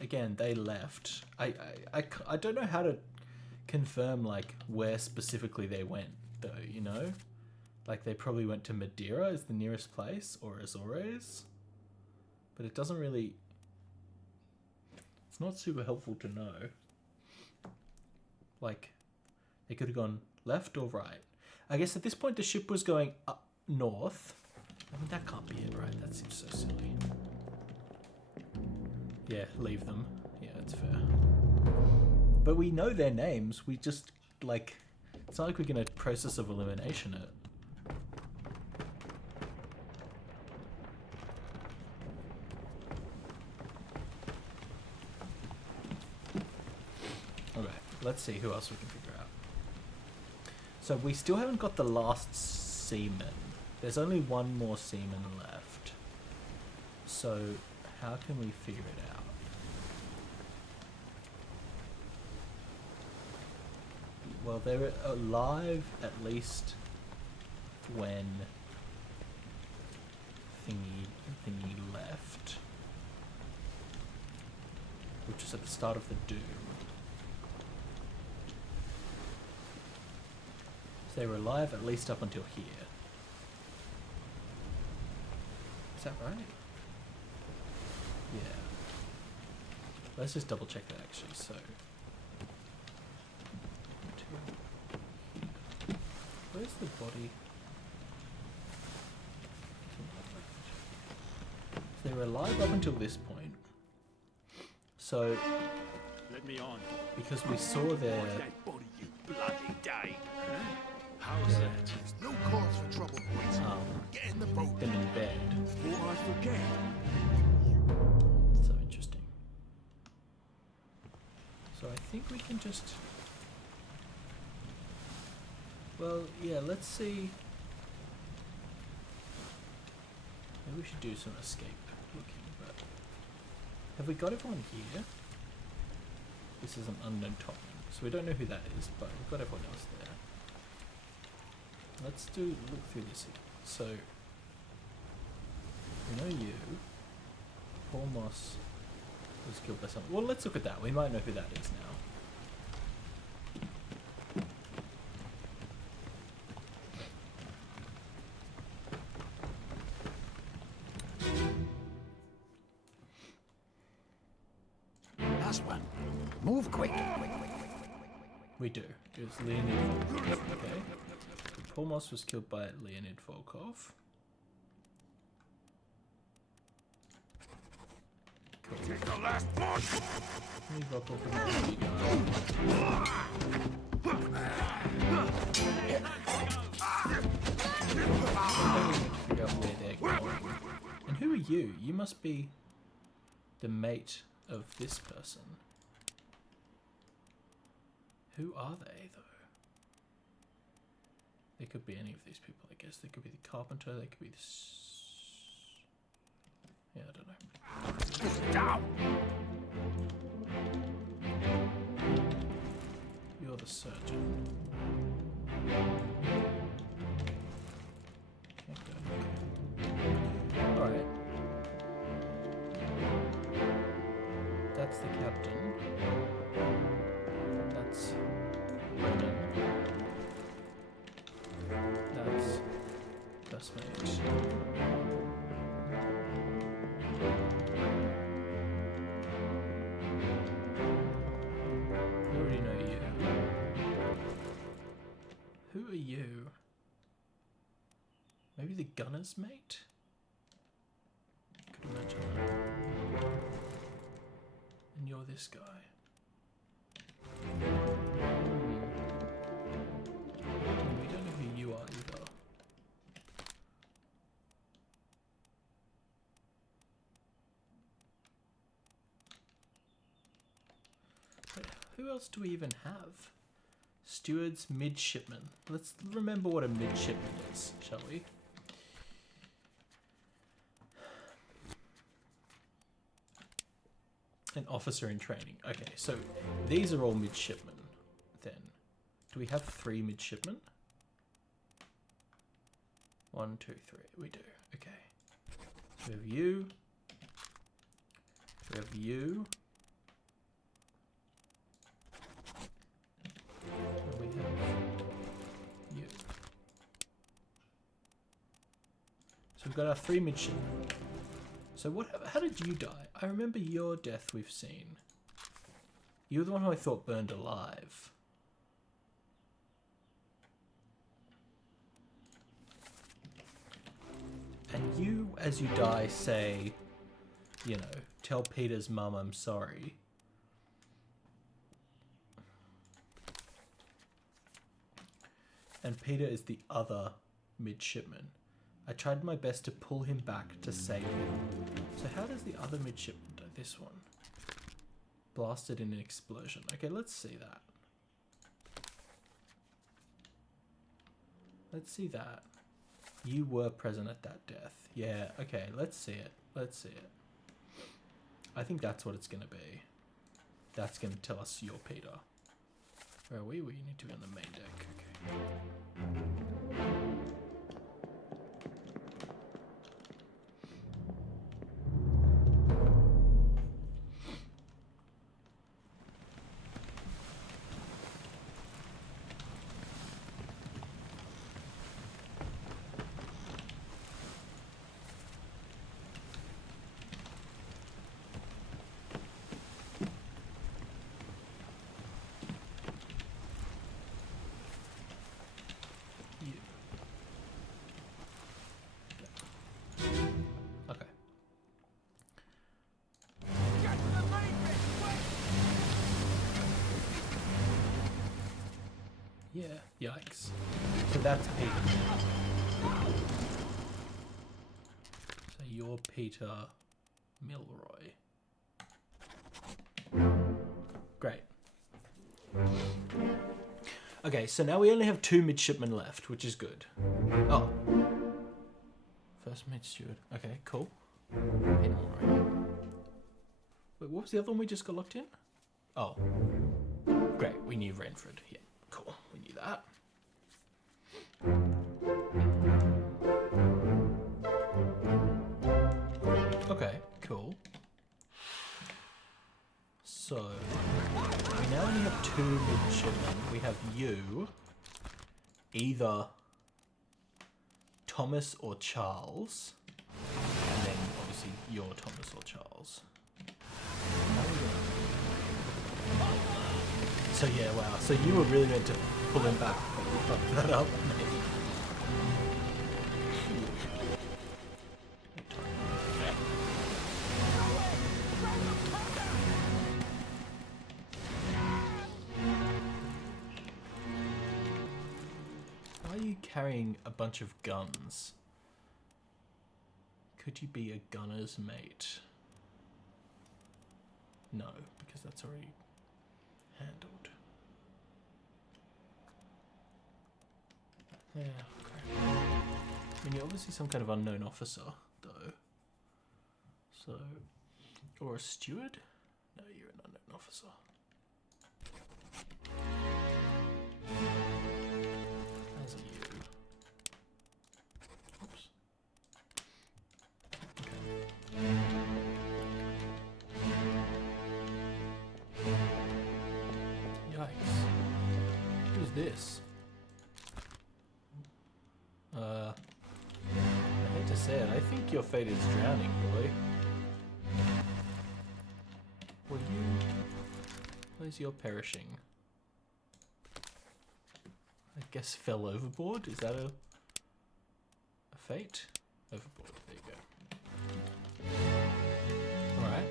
again, they left. I don't know how to confirm, like, where specifically they went, though, you know? Like, they probably went to Madeira as the nearest place, or Azores. But it doesn't really... It's not super helpful to know. Like, they could have gone left or right. I guess at this point the ship was going up north. I mean, that can't be it, right? That seems so silly. Yeah, leave them. Yeah, that's fair. But we know their names. We just, like... It's not like we're going to process of elimination it. Okay, let's see who else we can figure out. So we still haven't got the last seaman. There's only one more seaman left. So how can we figure it out? Well, they were alive at least when thingy left, which was at the start of the Doom. So they were alive at least up until here. Is that right? Yeah. Let's just double check that actually. So. Where's the body? So they were alive up until this point. So, Let me on. because we saw their... That body, you bloody day. How's that? There's no cause for trouble, boys. Get in the boat. them in bed. Before I forget. So interesting. So I think we can just... Well, yeah, let's see. Maybe we should do some escape looking, but... Have we got everyone here? This is an unknown topman, so we don't know who that is, but we've got everyone else there. Let's look through this here. So, we know you. Paul Moss was killed by someone. Well, let's look at that. We might know who that is now. Last one. Move quick. We do. It was Leonid Volkov. Okay. Paul Moss was killed by Leonid Volkov. Take the last one. Move up off the figure out where they're going. And who are you? You must be the mate of this person. Who are they, though? They could be any of these people, I guess. They could be the carpenter, they could be this. Yeah, I don't know. Down. You're the surgeon. Can't go. Okay. Alright. That's the captain. That's Brennan. That's dustmate. I already know you. Who are you? Maybe the gunner's mate? Could imagine that. And you're this guy. We don't know who you are either. Wait, who else do we even have? Stewards, midshipman. Let's remember what a midshipman is, shall we? An officer in training. Okay, so these are all midshipmen then. Do we have 3 midshipmen? 1, 2, 3. We do. Okay. We have you. We have you. And we have you. So we've got our 3 midshipmen. So what? How did you die? I remember your death we've seen. You were the one who I thought burned alive. And you, as you die, say, you know, tell Peter's mum I'm sorry. And Peter is the other midshipman. I tried my best to pull him back to save him. So how does the other midshipman die? This one. Blasted in an explosion. Okay, let's see that. Let's see that. You were present at that death. Yeah, okay, let's see it. Let's see it. I think that's what it's going to be. That's going to tell us you're Peter. Where are we? We need to be on the main deck. Okay. Yeah, yikes. So that's Peter. So you're Peter Milroy. Great. Okay, so now we only have 2 midshipmen left, which is good. Oh. First mid steward. Okay, cool. Peter Milroy. Wait, what was the other one we just got locked in? Oh. Great, we knew Renford. Yeah. Cool, we knew that. Okay, cool. So, we now only have 2 midshipmen. We have you, either Thomas or Charles, and then obviously you're Thomas or Charles. So yeah, wow. So you were really meant to pull him back. Fuck that up. carrying a bunch of guns? Could you be a gunner's mate? No, because that's already handled. Yeah, okay. I mean, you're obviously some kind of unknown officer, though. So, or a steward? No, you're an unknown officer. As are you. Oops. Okay. Yikes. Who's this? I hate to say it, I think your fate is drowning, boy. Where's your perishing? I guess fell overboard? Is that a fate? Overboard, there you go. Alright.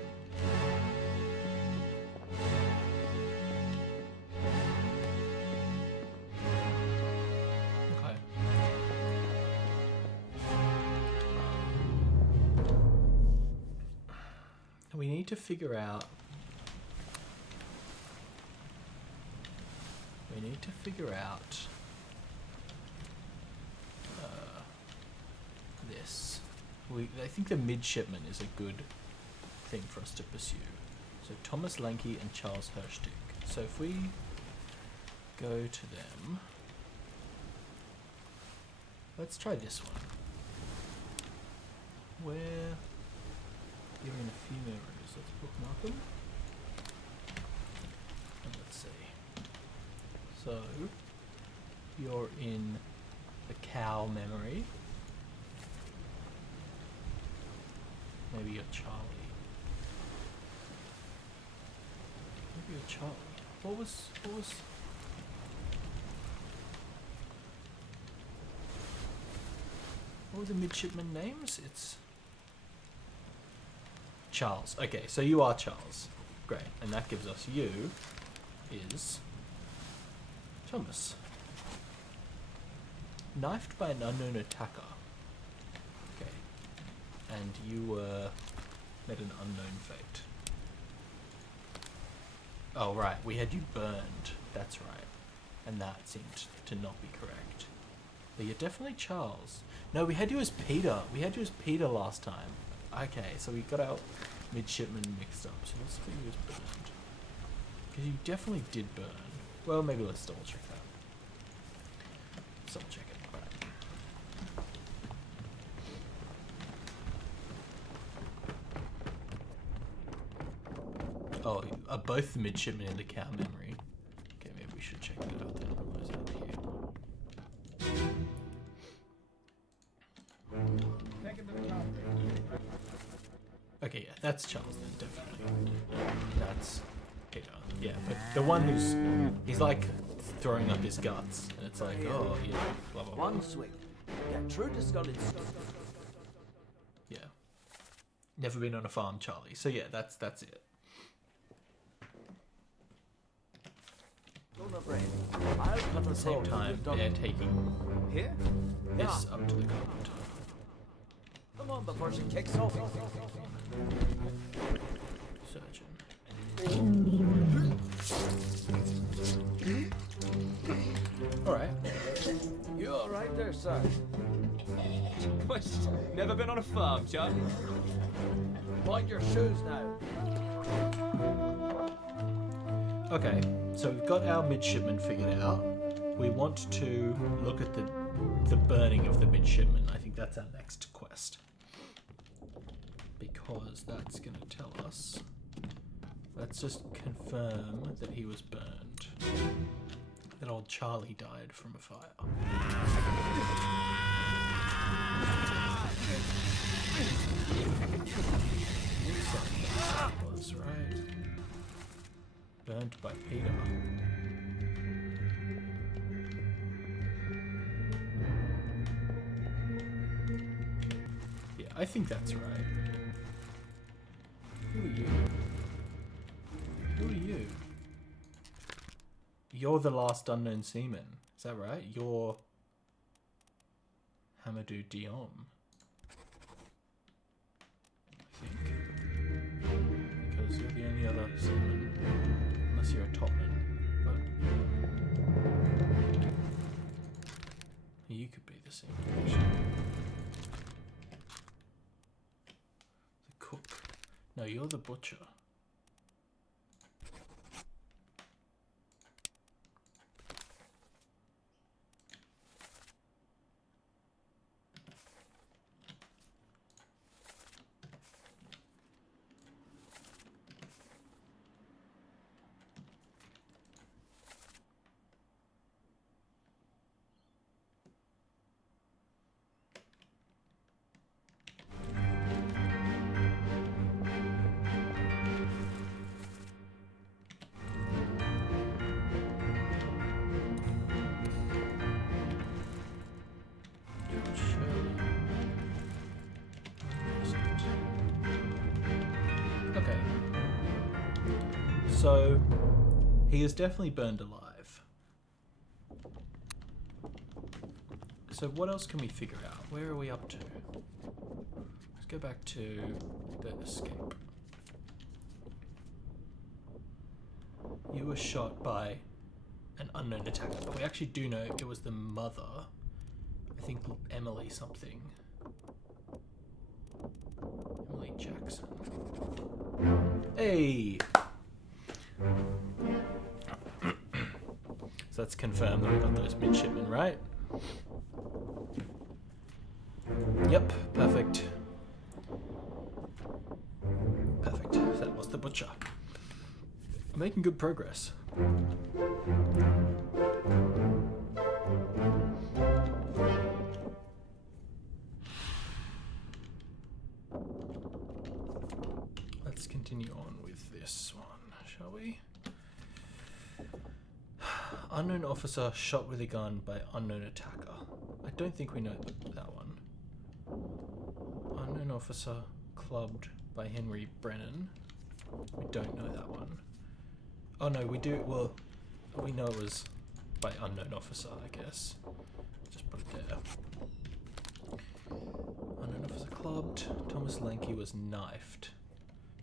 Okay. We need to figure out this. I think the midshipman is a good thing for us to pursue. So Thomas Lanky and Charles Hirschtick. So if we go to them, let's try this one. Where given a few memories, let's bookmark them. And let's see. So you're in the cow memory. Maybe you're Charlie. Maybe you're Charlie. What was what were the midshipman names? It's Charles. Okay, so you are Charles. Great. And that gives us you is Thomas. Knifed by an unknown attacker. Okay. And you met an unknown fate. Oh, right. We had you burned. That's right. And that seemed to not be correct. But you're definitely Charles. No, we had you as Peter. We had you as Peter last time. Okay, so we got our midshipman mixed up. So let's put you as burned. Because you definitely did burn. Well, maybe let's double check that. Let's double check it. Alright. Oh, are both the midshipmen in the cow memory? Okay, maybe we should check that out then. What is that here? Okay, yeah, that's Charles then, definitely. That's Peter. Yeah, but the one he's like throwing up his guts, and it's like, oh, you know, blah, blah, blah. One swing. Get true to skull in Yeah. Never been on a farm, Charlie. So yeah, that's it. At the same time, they're taking here. this up to the carpenter. Come on before she kicks off. Surgeon. Alright. You alright there, sir? Never been on a farm, Chuck? Mind your shoes now. Okay, so we've got our midshipman figured out. We want to look at the burning of the midshipman. I think that's our next quest. Because that's going to tell us... Let's just confirm that he was burned. That old Charlie died from a fire. That was right. Burnt by Peter. Yeah, I think that's right. Who are you? Who are you? You're the last unknown seaman. Is that right? You're Hamadou Diom. I think. Because you're the only other seaman, unless you're a topman. But you could be the seaman, actually. The cook. No, you're the butcher. Okay. So, he is definitely burned alive. So what else can we figure out? Where are we up to? Let's go back to the escape. You were shot by an unknown attacker, but we actually do know it was the mother. I think Emily something. Emily Jackson. Hey! So that's confirmed that we got those midshipmen, right? Yep, perfect. Perfect. That was the butcher. Making good progress. Let's continue on with this one, shall we? Unknown officer shot with a gun by unknown attacker. I don't think we know that one. Unknown officer clubbed by Henry Brennan. We don't know that one. Oh no, we do. Well, we know it was by unknown officer, I guess. Just put it there. Unknown officer clubbed. Thomas Lanky was knifed.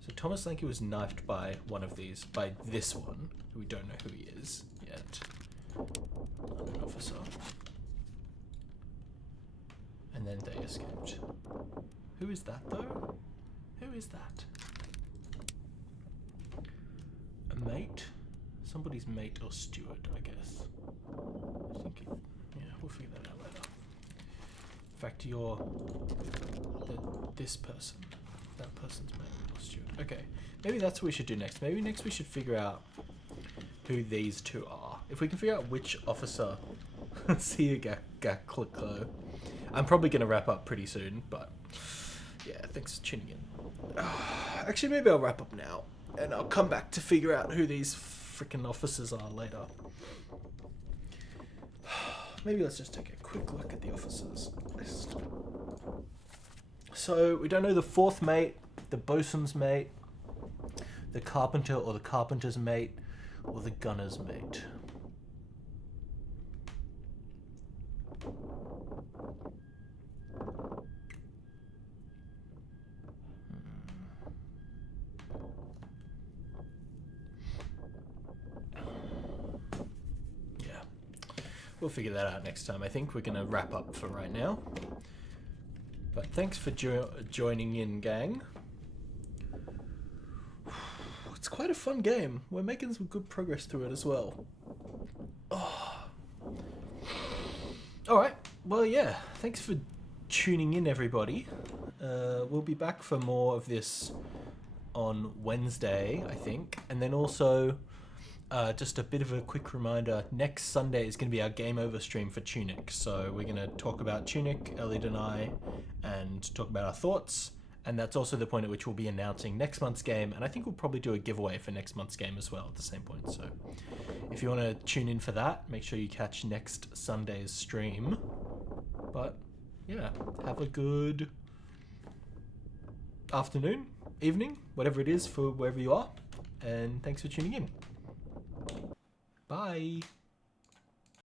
So Thomas Lanky was knifed by one of these, by this one. We don't know who he is yet. Unknown officer. And then they escaped. Who is that though? Who is that? A mate? Somebody's mate or steward, I guess. I think it, yeah, we'll figure that out later. In fact, you're this person. That person's mate or steward. Okay, maybe that's what we should do next. Maybe next we should figure out who these two are. If we can figure out which officer... See you, Gakliko. I'm probably going to wrap up pretty soon, but... yeah, thanks for tuning in. Actually, maybe I'll wrap up now. And I'll come back to figure out who these freaking officers are later. Maybe let's just take a quick look at the officers list. So, we don't know the fourth mate, the bosun's mate, the carpenter or the carpenter's mate, or the gunner's mate. We'll figure that out next time. I think we're going to wrap up for right now. But thanks for joining in, gang. It's quite a fun game. We're making some good progress through it as well. Oh. Alright, well yeah, thanks for tuning in everybody. We'll be back for more of this on Wednesday, I think. And then also... just a bit of a quick reminder, next Sunday is going to be our Game Over stream for Tunic. So we're going to talk about Tunic, Elliot and I, and talk about our thoughts. And that's also the point at which we'll be announcing next month's game. And I think we'll probably do a giveaway for next month's game as well at the same point. So if you want to tune in for that, make sure you catch next Sunday's stream. But yeah, have a good afternoon, evening, whatever it is for wherever you are. And thanks for tuning in. Bye.